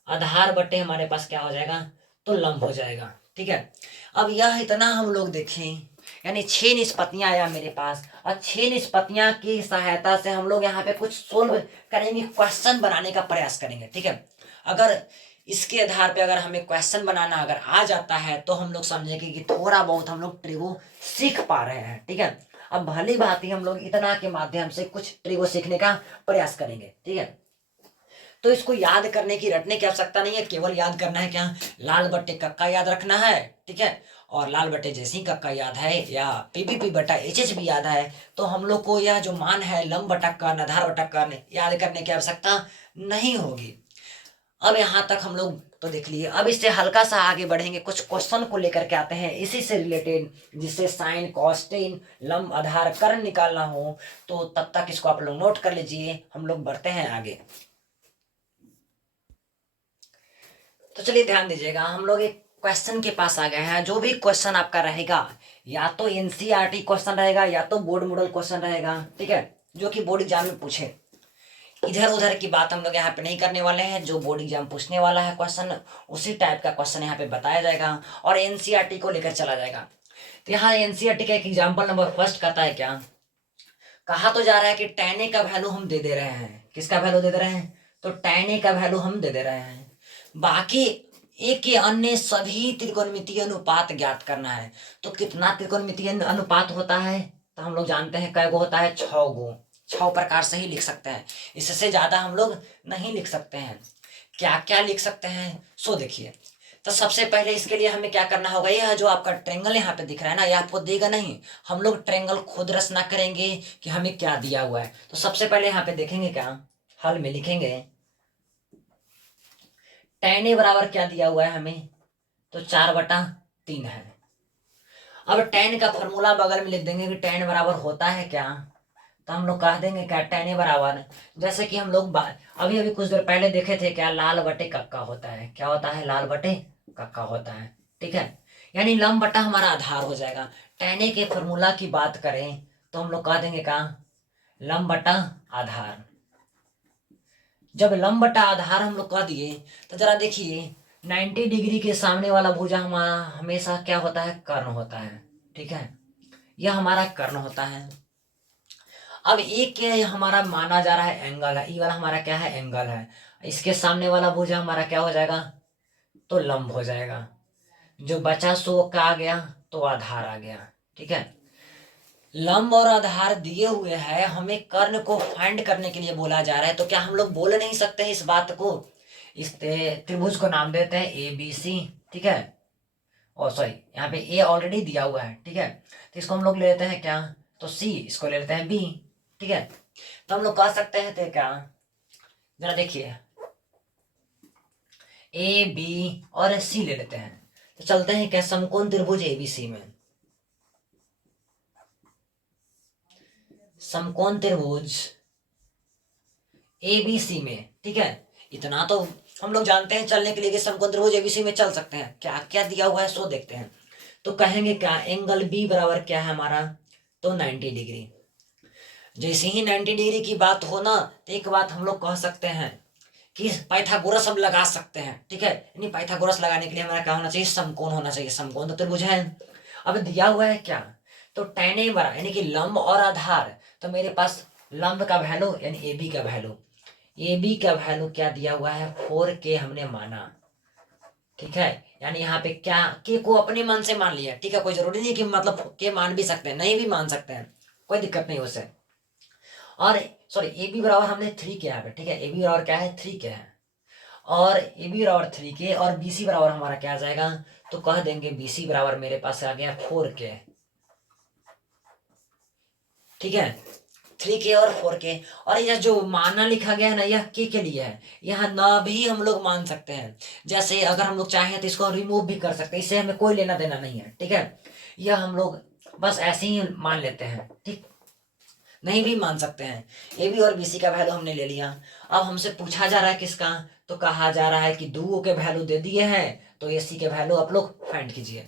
आधार बटे हमारे पास क्या हो जाएगा, तो लंब हो जाएगा। ठीक है, अब यह इतना हम लोग देखें, यानी 6 निष्पत्तियां आया मेरे पास, और 6 निष्पत्तियां की सहायता से हम लोग यहाँ पे कुछ सोल्व करेंगे, क्वेश्चन बनाने का प्रयास करेंगे। ठीक है, अगर इसके आधार पे अगर हमें क्वेश्चन बनाना अगर आ जाता है तो हम लोग समझेंगे कि थोड़ा बहुत हम लोग ट्रिगो सीख पा रहे हैं। ठीक है, अब भली बात ही हम लोग इतना के माध्यम से कुछ ट्रिगो सीखने का प्रयास करेंगे। ठीक है, तो इसको याद करने की, रटने की आवश्यकता नहीं है, केवल याद करना है क्या, लाल बट्टे कक्का याद रखना है। ठीक है, और लाल बट्टे जैसे ही कक्का याद है या पीपीपी बटा एच एच भी याद है, तो हम लोग को यह जो मान है लंब बटा कर्ण, आधार बटा कर्ण याद करने की आवश्यकता नहीं होगी। अब यहाँ तक हम लोग तो देख लिए, अब इससे हल्का सा आगे बढ़ेंगे, कुछ क्वेश्चन को लेकर के आते हैं इसी से रिलेटेड, जिससे साइन कॉस टेन लंब आधार कर्ण निकालना हो। तो तब तक इसको आप लोग नोट कर लीजिए, हम लोग बढ़ते हैं आगे। तो चलिए ध्यान दीजिएगा, हम लोग एक क्वेश्चन के पास आ गए हैं। जो भी क्वेश्चन आपका रहेगा, या तो एनसीईआरटी क्वेश्चन रहेगा या तो बोर्ड मॉडल क्वेश्चन रहेगा। ठीक है, जो कि बोर्ड एग्जाम में पूछे, इधर उधर की बात हम लोग यहाँ पे नहीं करने वाले हैं। जो बोर्ड एग्जाम पूछने वाला है क्वेश्चन, उसी टाइप का क्वेश्चन यहाँ पे बताया जाएगा और एनसीईआरटी को लेकर चला जाएगा। तो यहाँ एनसीईआरटी का एक एग्जाम्पल नंबर फर्स्ट कहता है क्या, कहा तो जा रहा है कि tan a का वैल्यू हम दे दे रहे हैं। किसका वैल्यू दे दे रहे हैं, तो tan a का वैल्यू हम दे दे रहे हैं। बाकी ए के अन्य सभी त्रिकोणमितीय अनुपात ज्ञात करना है। तो कितना त्रिकोणमितीय अनुपात होता है, तो हम लोग जानते हैं कै गो होता है, 6 गो। 6 प्रकार से ही लिख सकते हैं, इससे ज्यादा हम लोग नहीं लिख सकते हैं। क्या क्या लिख सकते हैं, सो देखिए। तो सबसे पहले इसके लिए हमें क्या करना होगा, यह जो आपका ट्रेंगल यहाँ पे दिख रहा है ना, ये आपको देगा नहीं, हम लोग ट्रेंगल खुद रचना करेंगे कि हमें क्या दिया हुआ है। तो सबसे पहले यहाँ पे देखेंगे क्या, हल में लिखेंगे tan a बराबर क्या दिया हुआ है हमें, तो 4/3 है। अब tan का फॉर्मूला बगल में लिख देंगे कि tan बराबर होता है क्या, तो हम लोग कह देंगे क्या, tan a बराबर, जैसे कि हम लोग अभी अभी कुछ देर पहले देखे थे क्या, लाल बटे कक्का होता है। क्या होता है, लाल बटे कक्का होता है। ठीक है, यानी लंब बटा हमारा आधार हो जाएगा। tan a के फॉर्मूला की बात करें तो हम लोग कह देंगे क्या, लंब बटा आधार। जब लंब बटा आधार हम लोग कह दिए, तो जरा देखिए 90 डिग्री के सामने वाला भुजा हमारा हमेशा क्या होता है, कर्ण होता है। ठीक है, यह हमारा कर्ण होता है। अब एक क्या है, हमारा माना जा रहा है एंगल है, ये वाला हमारा क्या है, एंगल है। इसके सामने वाला भुजा हमारा क्या हो जाएगा, तो लंब हो जाएगा। जो बचा सो का आ गया, तो आधार आ गया। ठीक है, लंब और आधार दिए हुए हैं, हमें कर्ण को फाइंड करने के लिए बोला जा रहा है। तो क्या हम लोग बोल नहीं सकते हैं इस बात को, इस त्रिभुज को नाम देते हैं ए बी सी। ठीक है, और सॉरी यहाँ पे ए ऑलरेडी दिया हुआ है। ठीक है, तो इसको हम लोग ले लेते हैं क्या, तो सी, इसको ले लेते हैं बी। ठीक है, तो हम लोग कह सकते हैं तो क्या, जरा देखिए ए बी और सी ले लेते हैं। तो चलते हैं क्या, समकोण त्रिभुज एबीसी में, समकोण त्रिभुज एबीसी में। ठीक है, इतना तो हम लोग जानते हैं चलने के लिए कि समकोण त्रिभुज एबीसी में चल सकते हैं। क्या क्या दिया हुआ है सो देखते हैं। तो कहेंगे क्या, एंगल बी बराबर क्या है हमारा, तो 90 डिग्री। जैसे ही 90 डिग्री की बात हो ना, तो एक बात हम लोग कह सकते हैं कि पाइथागोरस हम लगा सकते हैं। ठीक है, यानी पाइथागोरस लगाने के लिए हमारा क्या होना चाहिए, समकोण होना चाहिए। समकोण तो त्रिभुज है। अब दिया हुआ है क्या, तो tan a बराबर, यानी कि लंब और आधार, तो मेरे पास लंब का वैल्यू यानी ए बी का वैल्यू, ए बी का वैल्यू क्या दिया हुआ है, 4K हमने माना। ठीक है, यानी यहाँ पे क्या के को अपने मन से मान लिया, ठीक है। कोई जरूरी नहीं कि मतलब के मान भी सकते हैं, नहीं भी मान सकते हैं, कोई दिक्कत नहीं उससे। और सॉरी ए बी बराबर हमने 3 किया है, ठीक है। ए बी बराबर क्या है, 3 के है। और ए बी बराबर 3 के और बी सी बराबर हमारा क्या आ जाएगा, तो कह देंगे बी सी बराबर मेरे पास आ गया 4 के, ठीक है। 3 के और 4 के। और यह जो माना लिखा गया है ना, यह के लिए है, यहाँ ना भी हम लोग मान सकते हैं। जैसे अगर हम लोग चाहें तो इसको रिमूव भी कर सकते हैं, इससे हमें कोई लेना देना नहीं है, ठीक है। यह हम लोग बस ऐसे ही मान लेते हैं, ठीक। नहीं भी मान सकते हैं। ए बी और बी सी का वैल्यू हमने ले लिया। अब हमसे पूछा जा रहा है किसका, तो कहा जा रहा है कि दो के वैल्यू दे दिए हैं, तो ए सी के वैल्यू आप लोग फाइंड कीजिए।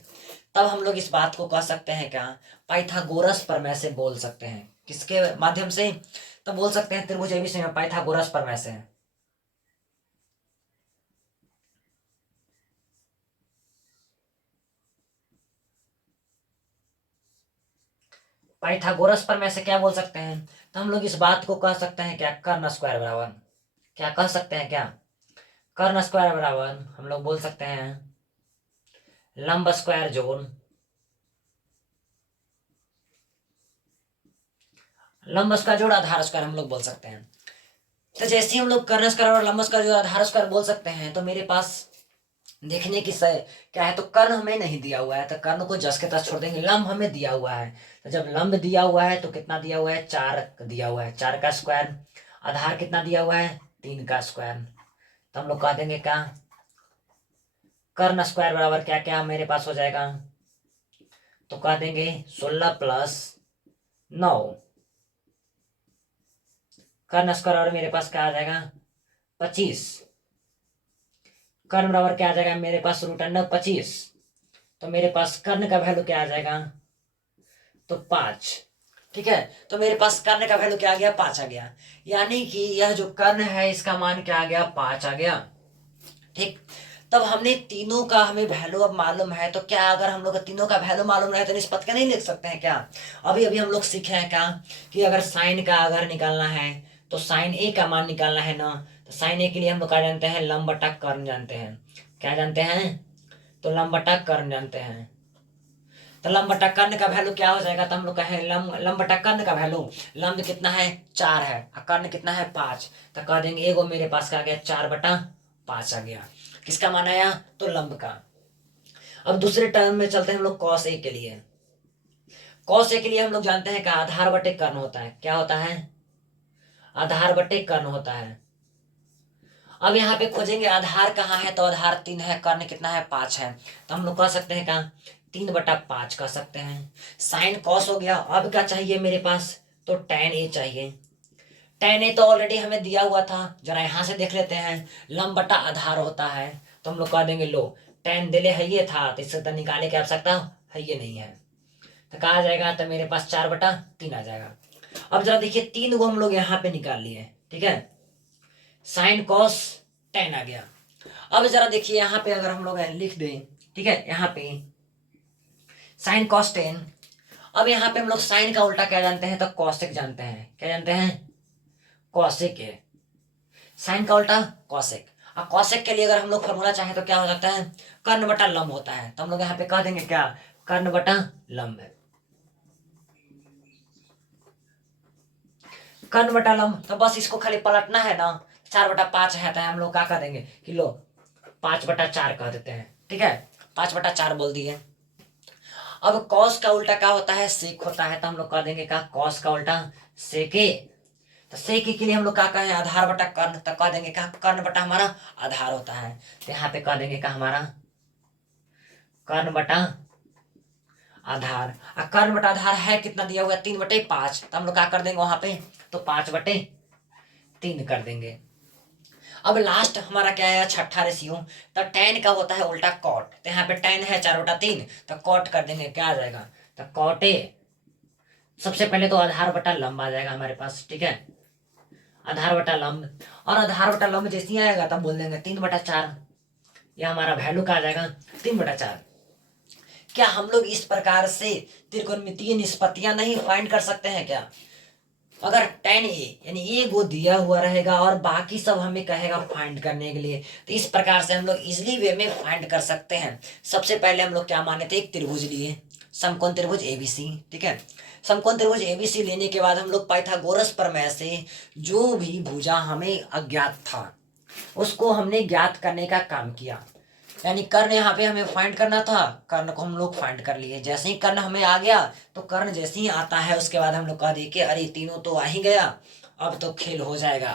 तब हम लोग इस बात को कह सकते हैं क्या, पाइथागोरस प्रमेय से बोल सकते हैं। किसके माध्यम से, तो बोल सकते हैं त्रिभुज एबीसी में पाइथागोरस प्रमेय से। पाइथागोरस प्रमेय से क्या बोल सकते हैं, तो हम लोग इस बात को कह सकते हैं क्या, कर्ण स्क्वायर बराबर, क्या कह सकते हैं क्या, कर्ण स्क्वायर बराबर हम लोग बोल सकते हैं लंब स्क्वायर जोन, लंब स्क्वायर जोड़ आधार स्क्वायर हम लोग बोल सकते हैं। तो जैसे ही हम लोग कर्ण स्क्वायर और लंब स्क्वायर जोड़ आधार स्क्वायर बोल सकते हैं, तो मेरे पास देखने की सही क्या है, तो कर्ण हमें नहीं दिया हुआ है, तो कर्ण को जस के तस छोड़ देंगे। लंब हमें दिया हुआ है, तो जब लंब दिया हुआ है तो कितना दिया हुआ है, 4 दिया हुआ है, 4 का स्क्वायर। आधार कितना दिया हुआ है, 3 का स्क्वायर। तो हम लोग कह देंगे क्या, कर्ण स्क्वायर बराबर क्या क्या मेरे पास हो जाएगा, तो कह देंगे 16+9। कर्ण स्क्वायर और मेरे पास क्या आ जाएगा, 25। कर्ण बराबर क्या आ जाएगा मेरे पास, √25। तो मेरे पास कर्ण का वैल्यू क्या आ जाएगा, तो 5, ठीक है। तो मेरे पास कर्ण का वैल्यू क्या आ गया, 5 आ गया। यानी कि यह जो कर्ण है इसका मान क्या आ गया, 5 आ गया, ठीक। तब हमने तीनों का हमें वैल्यू अब मालूम है, तो क्या अगर हम लोग तीनों का वैल्यू मालूम रहे तो निष्पत्ति का नहीं लिख सकते हैं क्या। अभी अभी हम लोग सीखे हैं क्या, कि अगर साइन का अगर निकालना है तो साइन ए का मान निकालना है ना, तो साइन ए के लिए हम लोग क्या जानते हैं, लंब बटा कर्ण जानते हैं। क्या जानते हैं, तो लंब बटा कर्ण जानते हैं। तो लंब बटा कर्ण का वैल्यू क्या हो जाएगा, तो हम लोग कहें लंब बटा कर्ण का वैल्यू, लंब कितना है, 4 है, और कर्ण कितना है, 5। तो कह देंगे एगो मेरे पास क्या आ गया, 4/5 आ गया। किसका मान आया, तो लंब का। अब दूसरे टर्म में चलते हैं हम लोग कॉस ए के लिए। कॉस ए के लिए हम लोग जानते हैं कि आधार बटे कर्ण होता है। क्या होता है, आधार बटे कर्ण होता है। अब यहाँ पे खोजेंगे आधार कहाँ है, तो आधार 3 है, कर्ण कितना है, 5 है। तो हम लोग कह सकते हैं क्या, 3/5 कह सकते हैं। साइन कॉस हो गया। अब क्या चाहिए मेरे पास, तो tan ए चाहिए। tan ए तो ऑलरेडी हमें दिया हुआ था, जरा यहाँ से देख लेते हैं। लंब बटा आधार होता है, तो हम लोग कह देंगे लो tan दिले है ये था, तो इससे तो निकालने की आवश्यकता है ये नहीं है। तो कहा आ जाएगा, तो मेरे पास 4/3 आ जाएगा। अब जरा देखिए 3 को हम लोग यहाँ पे निकाल लिए, ठीक है। साइन कॉस tan आ गया। अब जरा देखिए यहाँ पे अगर हम लोग लिख दें, ठीक है, यहाँ पे साइन कॉस tan। अब यहाँ पे हम लोग साइन का उल्टा क्या जानते हैं, तो कॉसेक जानते हैं। क्या जानते हैं, कॉसेक है। साइन का उल्टा कॉसेक। अब कॉसेक के लिए अगर हम लोग फॉर्मूला चाहें तो क्या हो सकता है, कर्ण बटा लंब होता है। तो हम लोग यहाँ पे कह देंगे क्या, कर्ण बटा लंब है। कर्ण बटा लंब, तो बस इसको खाली पलटना है ना। 4/5 है, तो हम लोग क्या कह देंगे कि लो 5/4 कह देते हैं, ठीक है। 5/4 बोल दिए। अब कॉस का उल्टा क्या होता है, सेक होता है। तो हम लोग कह देंगे क्या, कॉस का उल्टा सेके। तो सेके के लिए हम लोग क्या कहें, आधार बटा कर्ण। तो कह देंगे क्या, कर्ण बटा हमारा आधार होता है। तो यहाँ पे कह देंगे क्या, हमारा कर्ण बटा आधार। और कर्ण बटा आधार है कितना दिया हुआ है, 3/5। तो हम लोग क्या कर देंगे वहां पे, तो 5/3 कर देंगे। अब लास्ट हमारा क्या है, छठा रेशियो। तो tan का होता है उल्टा कॉट। तो यहाँ पे tan है 4/3, तो कॉट कर देंगे, क्या आ जाएगा, तो कॉट ए। सबसे पहले तो आधार बटा लंब आ जाएगा हमारे पास, ठीक है। आधार बटा लंब, और आधार बटा लंब जैसे ही आएगा तब बोल देंगे 3/4। यह हमारा वैल्यू का आ जाएगा 3/4। क्या हम लोग इस प्रकार से त्रिकोणमितीय निष्पत्तियां नहीं फाइंड कर सकते हैं क्या। अगर 10A यानी ए वो दिया हुआ रहेगा और बाकी सब हमें कहेगा फाइंड करने के लिए, तो इस प्रकार से हम लोग इजिली वे में फाइंड कर सकते हैं। सबसे पहले हम लोग क्या माने थे, एक त्रिभुज लिए, समकोण त्रिभुज एबीसी। ठीक है, समकोण त्रिभुज एबीसी लेने के बाद हम लोग पाइथागोरस प्रमेय से जो भी भुजा हमें अज्ञात था उसको हमने ज्ञात करने का काम किया। यानी कर्ण यहाँ पे हमें फाइंड करना था, कर्ण को हम लोग फाइंड कर लिए। जैसे ही कर्ण हमें आ गया तो कर्ण जैसे ही आता है उसके बाद हम लोग कह दिए कि अरे तीनों तो आ ही गया, अब तो खेल हो जाएगा।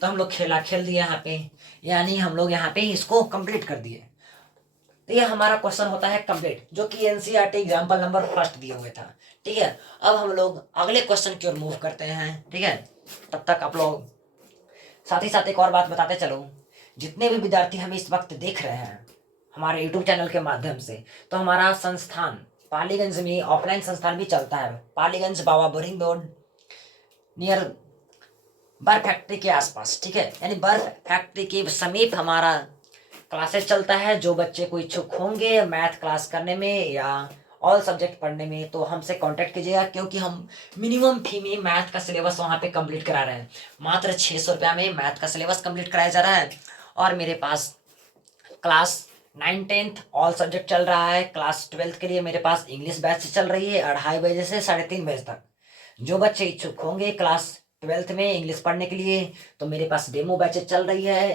तो हम लोग खेला खेल दिया यहाँ पे, यानी हम लोग यहाँ पे इसको कंप्लीट कर दिए। तो ये हमारा क्वेश्चन होता है कंप्लीट, जो कि एनसीईआरटी एग्जाम्पल नंबर फर्स्ट दिया हुआ था। ठीक है, अब हम लोग अगले क्वेश्चन की ओर मूव करते हैं। ठीक है, तब तक आप लोग साथ ही साथ एक और बात बताते चलो, जितने भी विद्यार्थी हमें इस वक्त देख रहे हैं हमारे यूट्यूब चैनल के माध्यम से, तो हमारा संस्थान पालीगंज में ऑफलाइन संस्थान भी चलता है। पालीगंज बाबा बोरिंग रोड नियर बर्फ फैक्ट्री के आसपास। ठीक है, यानी बर्फ फैक्ट्री के समीप हमारा क्लासेस चलता है। जो बच्चे को इच्छुक होंगे मैथ क्लास करने में या ऑल सब्जेक्ट पढ़ने में, तो हमसे कांटेक्ट कीजिएगा, क्योंकि हम मिनिमम फी में मैथ का सिलेबस वहाँ पे कंप्लीट करा रहे हैं। मात्र 600 रुपया में मैथ का सिलेबस कंप्लीट कराया जा रहा है। और मेरे पास क्लास 9th-10th ऑल सब्जेक्ट चल रहा है। क्लास 12th के लिए मेरे पास इंग्लिश बैच चल रही है 2:30 बजे से 3:30 बजे तक। जो बच्चे इच्छुक होंगे क्लास 12th में इंग्लिश पढ़ने के लिए, तो मेरे पास डेमो बैचेज चल रही है।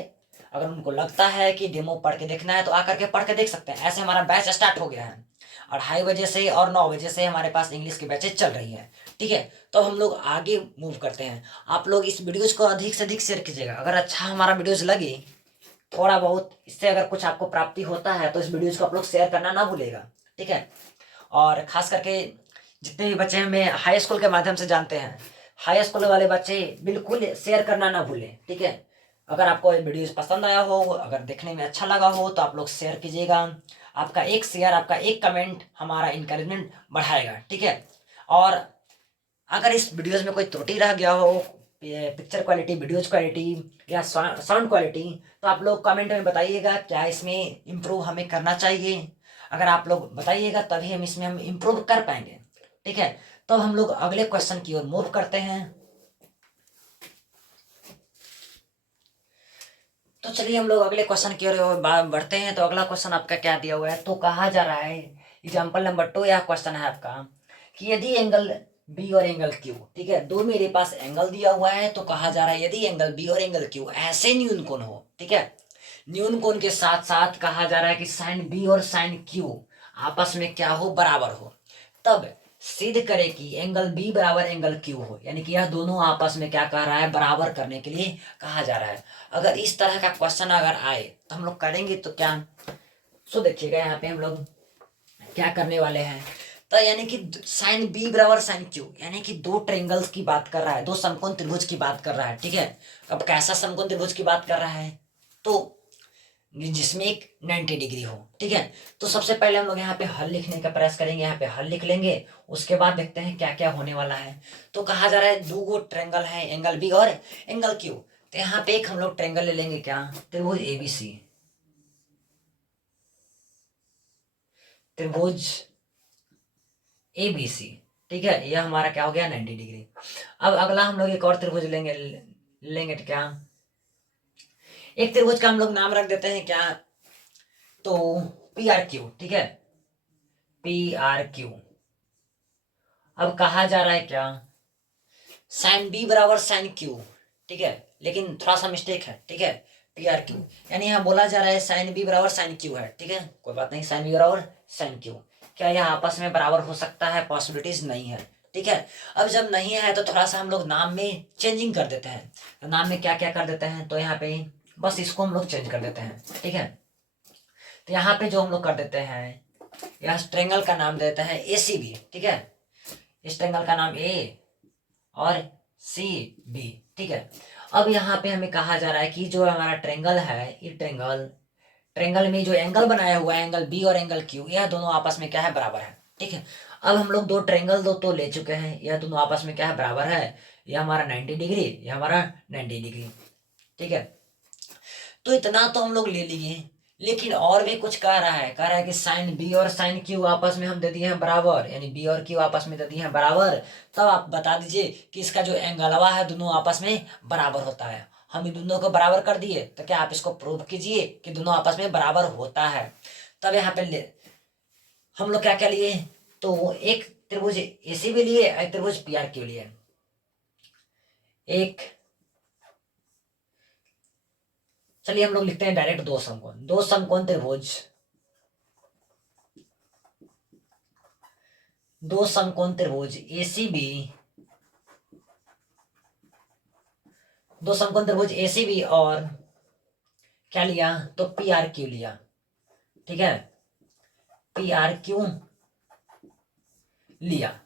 अगर उनको लगता है कि डेमो पढ़ के देखना है तो आकर के पढ़ के देख सकते हैं। ऐसे हमारा बैच स्टार्ट हो गया है 2:30 बजे से, और 9 बजे से हमारे पास इंग्लिश की बैचेज चल रही है। ठीक है, तो हम लोग आगे मूव करते हैं। आप लोग इस वीडियोज को अधिक से अधिक शेयर कीजिएगा। अगर अच्छा हमारा वीडियोज लगे, थोड़ा बहुत इससे अगर कुछ आपको प्राप्ति होता है, तो इस वीडियोज को आप लोग शेयर करना ना भूलेगा। ठीक है, और खास करके जितने भी बच्चे हमें हाई स्कूल के माध्यम से जानते हैं, हाई स्कूल वाले बच्चे बिल्कुल शेयर करना ना भूलें। ठीक है, अगर आपको ये वीडियोस पसंद आया हो, अगर देखने में अच्छा लगा हो, तो आप लोग शेयर कीजिएगा। आपका एक शेयर, आपका एक कमेंट हमारा इंकरेजमेंट बढ़ाएगा। ठीक है, और अगर इस वीडियोस में कोई त्रुटि रह गया हो, पिक्चर क्वालिटी, वीडियोज क्वालिटी या साउंड क्वालिटी, तो आप लोग कमेंट में बताइएगा क्या इसमें इम्प्रूव हमें करना चाहिए। अगर आप लोग बताइएगा तभी हम इम्प्रूव कर पाएंगे। ठीक है, तो हम लोग अगले क्वेश्चन की ओर मूव करते हैं। तो चलिए हम लोग अगले क्वेश्चन की ओर बढ़ते हैं। तो अगला क्वेश्चन आपका क्या दिया हुआ है, तो कहा जा रहा है एग्जाम्पल नंबर 2 या क्वेश्चन है आपका कि यदि एंगल बी और एंगल क्यू, ठीक है, दो मेरे पास एंगल दिया हुआ है, तो कहा जा रहा है यदि एंगल बी और एंगल क्यू ऐसे न्यून कोण हो। ठीक है, न्यून कोण के साथ साथ कहा जा रहा है कि साइन बी और साइन क्यू आपस में क्या हो, बराबर हो, तब सिद्ध करे कि एंगल बी बराबर एंगल क्यू हो। यानी कि यह दोनों आपस में क्या कह रहा है, बराबर करने के लिए कहा जा रहा है। अगर इस तरह का क्वेश्चन अगर आए तो हम लोग करेंगे तो क्या, सो देखिएगा यहाँ पे हम लोग क्या करने वाले हैं। तो यानी कि साइन बी बराबर साइन क्यू, यानी कि दो ट्रेंगल्स की बात कर रहा है, दो समकोण त्रिभुज की बात कर रहा है। ठीक है, अब कैसा समकोण त्रिभुज की बात कर रहा है, तो जिसमें एक 90 डिग्री हो। ठीक है, तो सबसे पहले हम लोग यहाँ पे हल लिखने का प्रयास करेंगे। यहाँ पे हल लिख लेंगे, उसके बाद देखते हैं क्या क्या होने वाला है। तो कहा जा रहा है दो गो ट्रेंगल है, एंगल बी और एंगल क्यू। तो यहाँ पे एक हम लोग ट्रेंगल ले लेंगे, क्या, त्रिभुज एबीसी, त्रिभुज एबीसी। ठीक है, यह हमारा क्या हो गया, 90 डिग्री। अब अगला हम लोग एक और त्रिभुज लेंगे तो क्या, एक त्रिभुज का हम लोग नाम रख देते हैं क्या, तो पी आर क्यू। ठीक है, पी आर क्यू। अब कहा जा रहा है क्या, साइन बी बराबर साइन क्यू। ठीक है, लेकिन थोड़ा सा मिस्टेक है। ठीक है, पी आर क्यू, यानी यहाँ बोला जा रहा है साइन बी बराबर साइन क्यू है। ठीक है, कोई बात नहीं, साइन बी बराबर साइन क्यू, क्या यह आपस में बराबर हो सकता है, पॉसिबिलिटीज नहीं है। ठीक है, अब जब नहीं है तो थोड़ा सा हम लोग नाम में चेंजिंग कर देते हैं। तो नाम में क्या क्या कर देते हैं, तो यहाँ पे बस इसको हम लोग चेंज कर देते हैं। ठीक है, तो यहाँ पे जो हम लोग कर देते हैं, यहाँ ट्रेंगल का नाम देते हैं ए सी बी। ठीक है, इस ट्रेंगल का नाम ए और सी बी। ठीक है, अब यहाँ पे हमें कहा जा रहा है कि जो हमारा ट्रेंगल है, ये ट्रेंगल ट्रेंगल में जो एंगल बनाया हुआ है, एंगल बी और एंगल क्यू, यह दोनों आपस में क्या है, बराबर है। ठीक है, अब हम लोग दो ट्रेंगल दो तो ले चुके हैं, यह दोनों आपस में क्या है, बराबर है। यह हमारा 90 डिग्री, यह हमारा 90 डिग्री। ठीक है, तो इतना तो हम लोग ले लिए लेकिन और भी कुछ कह रहा है कि साइन बी और साइन क्यू आपस में हम दे दिए हैं बराबर, यानी बी और क्यू आपस में दे दिए हैं बराबर। तब आप बता दीजिए कि इसका जो एंगलवा है दोनों आपस में बराबर होता है। हम इन दोनों को बराबर कर दिए, तो क्या आप इसको प्रूव कीजिए कि दोनों आपस में बराबर होता है। तब यहाँ पे हम लोग क्या क्या लिए, तो एक त्रिभुज एसी भी लिए, एक त्रिभुज पी आर क्यू लिए। एक चलिए हम लोग लिखते हैं डायरेक्ट दो समकोण त्रिभुज, दो समकोण त्रिभुज एसीबी, दो समकोण त्रिभुज एसीबी और क्या लिया, तो पी आर क्यू लिया। ठीक है, पी आर क्यू लिया।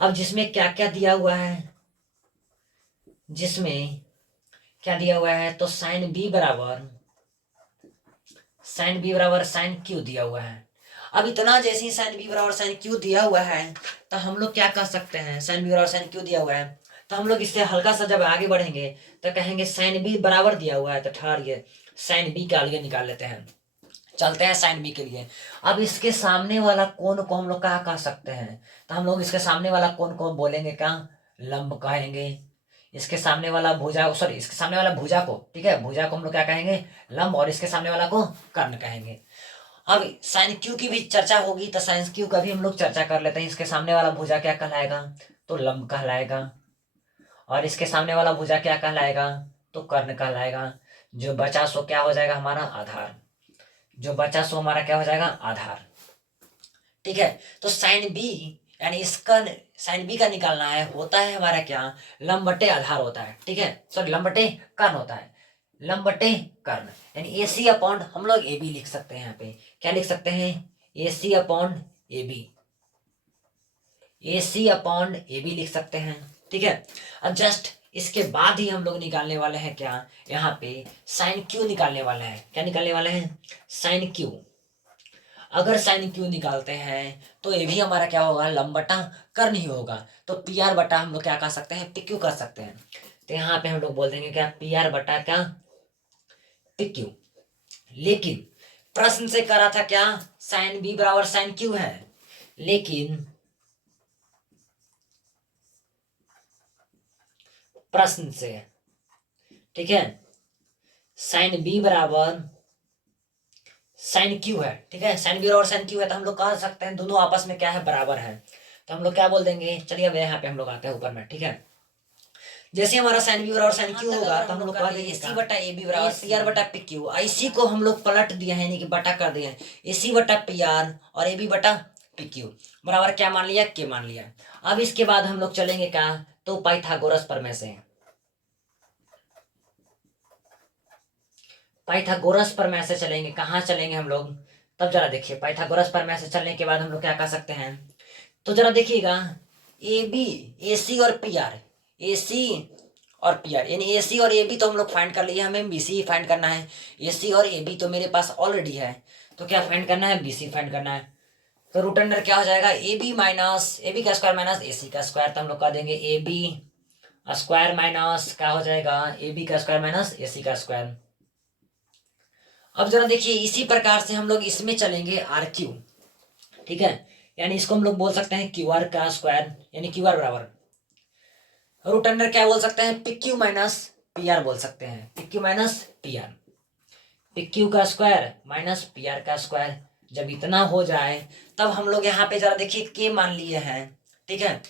अब जिसमें क्या क्या दिया हुआ है, जिसमें क्या दिया हुआ है, तो साइन बी बराबर साइन क्यू दिया हुआ है। अब इतना जैसे ही साइन बी बराबर साइन क्यू दिया हुआ है, तो हम लोग क्या कर सकते हैं, साइन बी बराबर साइन क्यू दिया हुआ है, तो हम लोग इससे हल्का सा जब आगे बढ़ेंगे तो कहेंगे साइन बी बराबर दिया हुआ है, तो ठहरिए साइन बी का लिए निकाल लेते हैं। चलते हैं साइन बी के लिए। अब इसके सामने वाला कोण को हम लोग क्या कह सकते हैं, तो हम लोग इसके सामने वाला कोण को बोलेंगे क्या, लंब कहेंगे। इसके सामने वाला भुजा, सॉरी इसके सामने वाला भुजा को, ठीक है, भुजा को हम लोग क्या कहेंगे, लंब, और इसके सामने वाला को कर्ण कहेंगे। अब साइन क्यू की भी चर्चा होगी, तो साइन क्यू का भी हम लोग चर्चा कर लेते हैं। इसके सामने वाला भुजा क्या कहलाएगा, तो लंब कहलाएगा, और इसके सामने वाला भुजा क्या कहलाएगा, तो कर्ण कहलाएगा। जो बचा सो क्या हो जाएगा, हमारा आधार। जो बचा सो हमारा क्या हो जाएगा, आधार। ठीक है, तो साइन बी यानी इसका साइन बी का निकालना है, होता है हमारा क्या, लंब बटे आधार होता है। ठीक है, सॉरी लंब बटे कर्ण होता है, लंब बटे कर्ण, यानी ए सी अपॉन हम लोग ए बी लिख सकते हैं। यहाँ पे क्या लिख सकते हैं, A C upon A B, A C upon A B लिख सकते हैं। ठीक है, अब जस्ट इसके बाद ही हम लोग निकालने वाले हैं क्या, यहाँ पे साइन क्यू निकालने वाले हैं। क्या निकालने वाले हैं, साइन क्यू। अगर साइन क्यू निकालते हैं तो ये भी हमारा क्या होगा, लंब बटा कर्ण ही होगा। तो पी आर बटा हम लोग क्या कर सकते हैं, पी क्यू कर सकते हैं। तो यहाँ पे हम लोग बोल देंगे क्या, पी आर बटा क्या, पी क्यू। लेकिन प्रश्न से करा था क्या, साइन बी बराबर साइन क्यू है, लेकिन प्रश्न से, ठीक है, साइन बी बराबर साइन क्यू है। ठीक है, साइन बी और साइन क्यू है, तो हम लोग कह सकते हैं दोनों आपस में क्या है, बराबर है। तो हम लोग क्या बोल देंगे, चलिए अब यहाँ पे हम लोग आते हैं ऊपर में। ठीक है, जैसे हमारा साइन बी बराबर साइन क्यू होगा, तो हम लोग कह देंगे सी बटा ए बी बराबर पी आर बटा पी क्यू। इसी को हम लोग पलट दिया है, यानी कि बटा कर दिया है, ए सी बटा पी आर और ए बी बटा पी क्यू बराबर क्या मान लिया, के मान लिया। अब इसके बाद हम लोग चलेंगे क्या, तो पाइथागोरस प्रमेय से। पाइथागोरस प्रमेय से चलेंगे, कहाँ चलेंगे हम लोग, तब जरा देखिए पाइथागोरस प्रमेय से चलने के बाद हम लोग क्या कर सकते हैं, तो जरा देखिएगा, ए बी, ए सी और पी आर, ए सी और पी आर, यानी ए सी और ए बी तो हम लोग फाइंड कर लिए, हमें बी सी फाइंड करना है। ए सी और ए बी तो मेरे पास ऑलरेडी है, तो क्या फाइंड करना है, बी सी फाइंड करना है। तो रूट अंडर क्या हो जाएगा, A B minus A B का स्क्वायर माइनस ए सी का स्क्वायर, तो हम लोग कह देंगे ए बी स्क्वायर माइनस क्या हो जाएगा, ए बी का स्क्वायर माइनस ए सी का स्क्वायर। अब जरा देखिए इसी प्रकार से हम लोग इसमें चलेंगे आर क्यू। ठीक है, यानी इसको हम लोग बोल सकते हैं क्यू आर का स्क्वायर, यानी क्यू आर बराबर रूट अंडर क्या बोल सकते हैं, P Q minus P are बोल सकते हैं, P Q minus P are, P Q का स्क्वायर माइनस पी आर का स्क्वायर। जब इतना हो जाए तब हम लोग यहाँ पे जरा देखिए के मान लिए हैं। ठीक है,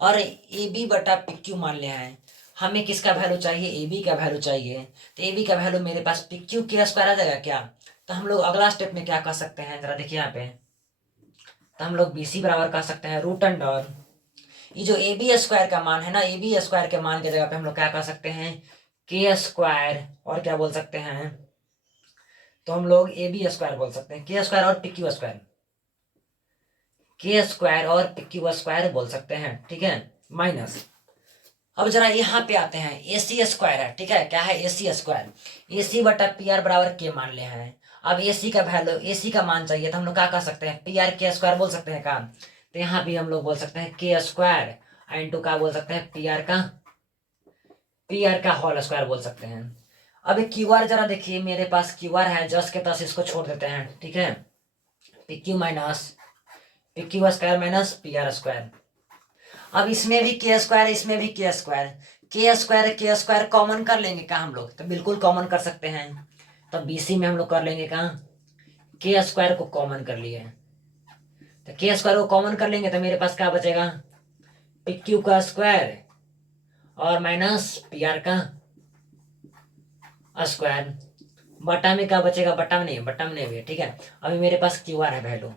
और ए बी बटा पी क्यू मान लिया है। हमें किसका वैल्यू चाहिए, ए बी का वैल्यू चाहिए, तो ए बी का वैल्यू मेरे पास पी क्यू के स्क्वायर आ जाएगा क्या। तो हम लोग अगला स्टेप में क्या कर सकते हैं, जरा देखिए यहाँ पे, तो हम लोग बी सी बराबर कर सकते हैं रूट अंडर, ये जो ए बी स्क्वायर का मान है ना, ए बी स्क्वायर के मान की जगह पे हम लोग क्या कर सकते हैं, के स्क्वायर और क्या बोल सकते हैं, तो हम लोग ए बी स्क्वायर बोल सकते हैं, के स्क्वायर और पी क्यू स्क्वायर, के स्क्वायर और पी क्यू स्क्वायर बोल सकते हैं। ठीक है, माइनस, अब जरा यहाँ पे आते हैं, ए सी स्क्वायर है। ठीक है, क्या है, ए सी स्क्वायर, ए सी बटा पी आर बराबर के मान ले हैं। अब ए सी का वैल्यू, ए सी का मान चाहिए, तो हम लोग क्या कर सकते हैं, पी आर के स्क्वायर बोल सकते हैं का, तो यहाँ भी हम लोग बोल सकते हैं के स्क्वायर इंटू का बोल सकते हैं पी आर का होल स्क्वायर बोल सकते हैं। अब एक क्यू आर जरा देखिए, मेरे पास क्यू आर है, जस्ट के तस इसको छोड़ देते हैं, ठीक है। P Q minus P Q square minus P R square. अब इसमें भी के स्क्वायर, इसमें भी के स्क्वायर कॉमन कर लेंगे क्या हम लोग? तो बिल्कुल कॉमन कर सकते हैं। तो बीसी में हम लोग कर लेंगे क्या, के स्क्वायर को कॉमन कर लिए। तो के स्क्वायर को कॉमन कर लेंगे तो मेरे पास क्या बचेगा, पी क्यू का स्क्वायर और माइनस पी आर का स्क्वायर। बटा में क्या बचेगा, बटा में नहीं भी है, ठीक है। अभी मेरे पास क्यू आर है वैल्यू,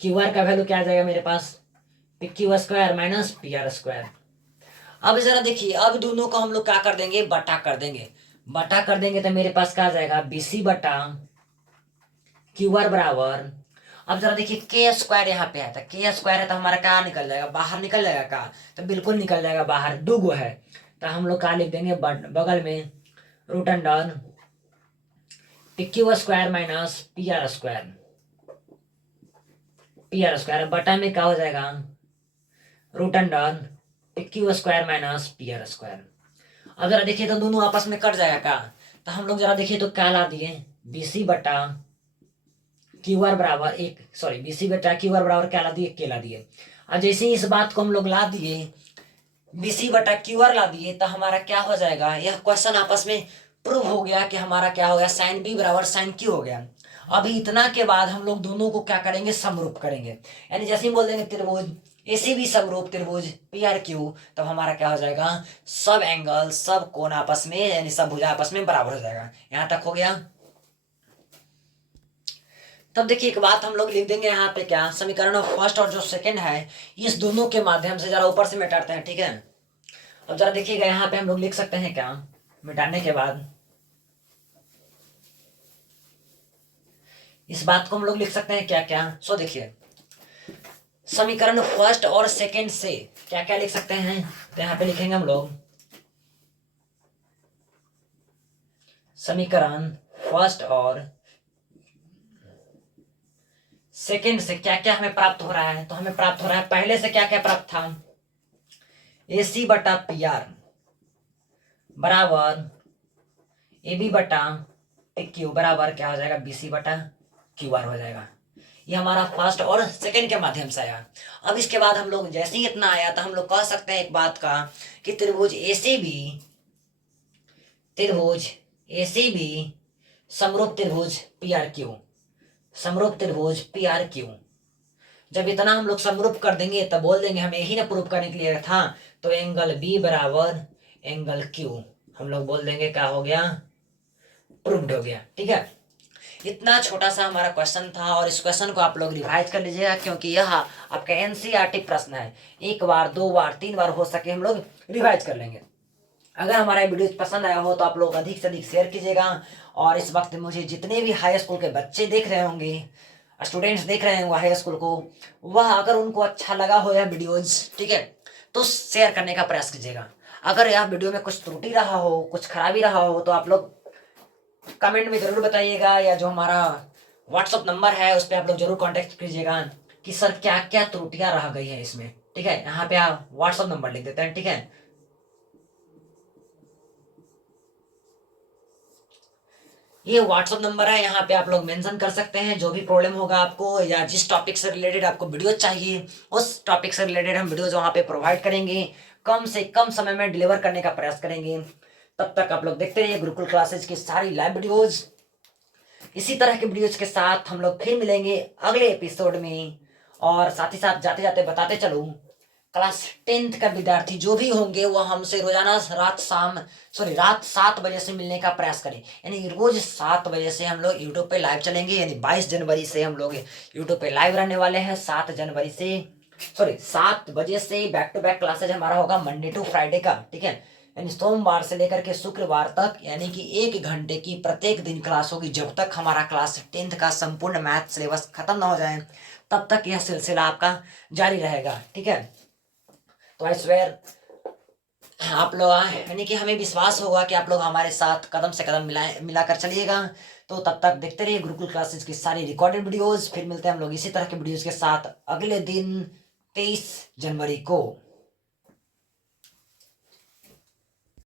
क्यू आर का वैल्यू क्या आ जाएगा मेरे पास, P Q square minus P R square. अब जरा देखिए, अब दोनों को हम लोग क्या कर देंगे, बटा कर देंगे। बटा कर देंगे तो मेरे पास क्या आ जाएगा, बीसी बटा क्यू आर बराबर। अब जरा देखिए के स्क्वायर यहाँ पे है, तो के स्क्वायर है तो हमारा क्या निकल जाएगा, बाहर निकल जाएगा का, तो बिल्कुल निकल जाएगा बाहर, दो गो है। तो हम लोग क्या लिख देंगे, बगल में root under P Q square minus P R square. बटा में क्या हो जाएगा, root under P Q square minus P R square. अब जरा देखिए तो दोनों आपस में कट जाएगा का, तो हम लोग जरा देखिए तो क्या ला दिए, बीसी बटा क्यू आर बराबर एक, सॉरी बीसी बटा क्यू आर बराबर क्या ला दिए, के ला दिए। और जैसे ही इस बात को हम लोग ला दिए, बीसी बटा क्यू आर ला दिए, तो हमारा क्या हो जाएगा, यह क्वेश्चन आपस में प्रूव हो गया कि हमारा क्या हो गया, साइन बी बराबर साइन क्यू हो गया। अभी इतना के बाद हम लोग दोनों को क्या करेंगे, समरूप करेंगे। यानी जैसे ही बोल देंगे त्रिभुज एसी भी समरूप त्रिभुज पी आर क्यू, तब हमारा क्या हो जाएगा, सब एंगल सब कोण आपस में, यानी सब भुजा आपस में बराबर हो जाएगा। यहां तक हो गया। तब देखिए एक बात हम लोग लिख देंगे यहाँ पे, क्या समीकरण फर्स्ट और जो सेकंड है, इस दोनों के माध्यम से जरा ऊपर से मिटाते हैं, ठीक है। अब जरा देखिएगा यहाँ पे हम लोग लिख सकते हैं क्या, मिटाने के बाद इस बात को हम लोग लिख सकते हैं क्या क्या, सो देखिए समीकरण फर्स्ट और सेकंड से क्या क्या लिख सकते हैं, तो यहाँ पे लिखेंगे हम लोग समीकरण फर्स्ट और सेकंड से क्या क्या हमें प्राप्त हो रहा है। तो हमें प्राप्त हो रहा है, पहले से क्या क्या प्राप्त था, AC बटा पी आर बराबर AB बटा PQ बराबर क्या हो जाएगा, BC बटा QR हो जाएगा। ये हमारा फर्स्ट और सेकंड के माध्यम से आया। अब इसके बाद हम लोग जैसे ही इतना आया तो हम लोग कह सकते हैं एक बात का, कि त्रिभुज AC भी समरूप त्रिभुज PRQ, समरूप त्रिभुज PRQ। जब इतना हम लोग समरूप कर देंगे तब बोल देंगे, हमें यही ना प्रूव करने के लिए था, तो एंगल B बराबर एंगल Q हम लोग बोल देंगे क्या हो गया, प्रूव्ड हो गया, ठीक है। इतना छोटा सा हमारा क्वेश्चन था, और इस क्वेश्चन को आप लोग रिवाइज कर लीजिएगा, क्योंकि यह आपका एनसीईआरटी प्रश्न है। एक बार, दो बार, तीन बार हो सके हम लोग रिवाइज कर लेंगे। अगर हमारा वीडियो पसंद आया हो तो आप लोग अधिक से अधिक शेयर कीजिएगा। और इस वक्त मुझे जितने भी हाई स्कूल के बच्चे देख रहे होंगे, स्टूडेंट्स देख रहे होंगे हाई स्कूल को, वह अगर उनको अच्छा लगा हो यह वीडियोज, ठीक है, तो शेयर करने का प्रयास कीजिएगा। अगर यह वीडियो में कुछ त्रुटि रहा हो, कुछ खराबी रहा हो, तो आप लोग कमेंट में जरूर बताइएगा, या जो हमारा व्हाट्सअप नंबर है उस पर आप लोग जरूर कांटेक्ट कीजिएगा कि सर क्या क्या त्रुटियां रह गई है इसमें, ठीक है। यहाँ पे आप व्हाट्सअप नंबर लिख देते हैं, ठीक है। ये व्हाट्सअप नंबर है, यहाँ पे आप लोग मेंशन कर सकते हैं जो भी प्रॉब्लम होगा आपको, या जिस टॉपिक से रिलेटेड आपको वीडियो चाहिए उस टॉपिक से रिलेटेड हम वीडियो वहाँ पे प्रोवाइड करेंगे, कम से कम समय में डिलीवर करने का प्रयास करेंगे। तब तक आप लोग देखते रहिए गुरुकुल क्लासेज की सारी लाइव वीडियोज। इसी तरह के वीडियोज के साथ हम लोग फिर मिलेंगे अगले एपिसोड में। और साथ ही साथ जाते जाते बताते चलूं, क्लास 10th का विद्यार्थी जो भी होंगे वो हमसे रोजाना रात 7 बजे से मिलने का प्रयास करें। यानी रोज 7 बजे से हम लोग यूट्यूब पे लाइव चलेंगे। यानी 22 जनवरी से हम लोग यूट्यूब पे लाइव रहने वाले हैं। 7 बजे से बैक टू बैक क्लासेज हमारा होगा मंडे टू फ्राइडे का, ठीक है। यानी सोमवार से लेकर के शुक्रवार तक, यानी कि 1 घंटे की प्रत्येक दिन क्लास होगी, जब तक हमारा क्लास 10th का संपूर्ण मैथ सिलेबस खत्म ना हो जाए तब तक यह सिलसिला आपका जारी रहेगा, ठीक है। तो आई स्वेयर आप लोग, यानी कि हमें विश्वास होगा कि आप लोग हमारे साथ कदम से कदम मिलाकर चलिएगा। तो तब तक देखते रहिए गुरुकुल क्लासेज की सारी रिकॉर्डेड वीडियोस। फिर मिलते हैं हम लोग इसी तरह के वीडियोस के साथ अगले दिन 23 जनवरी को।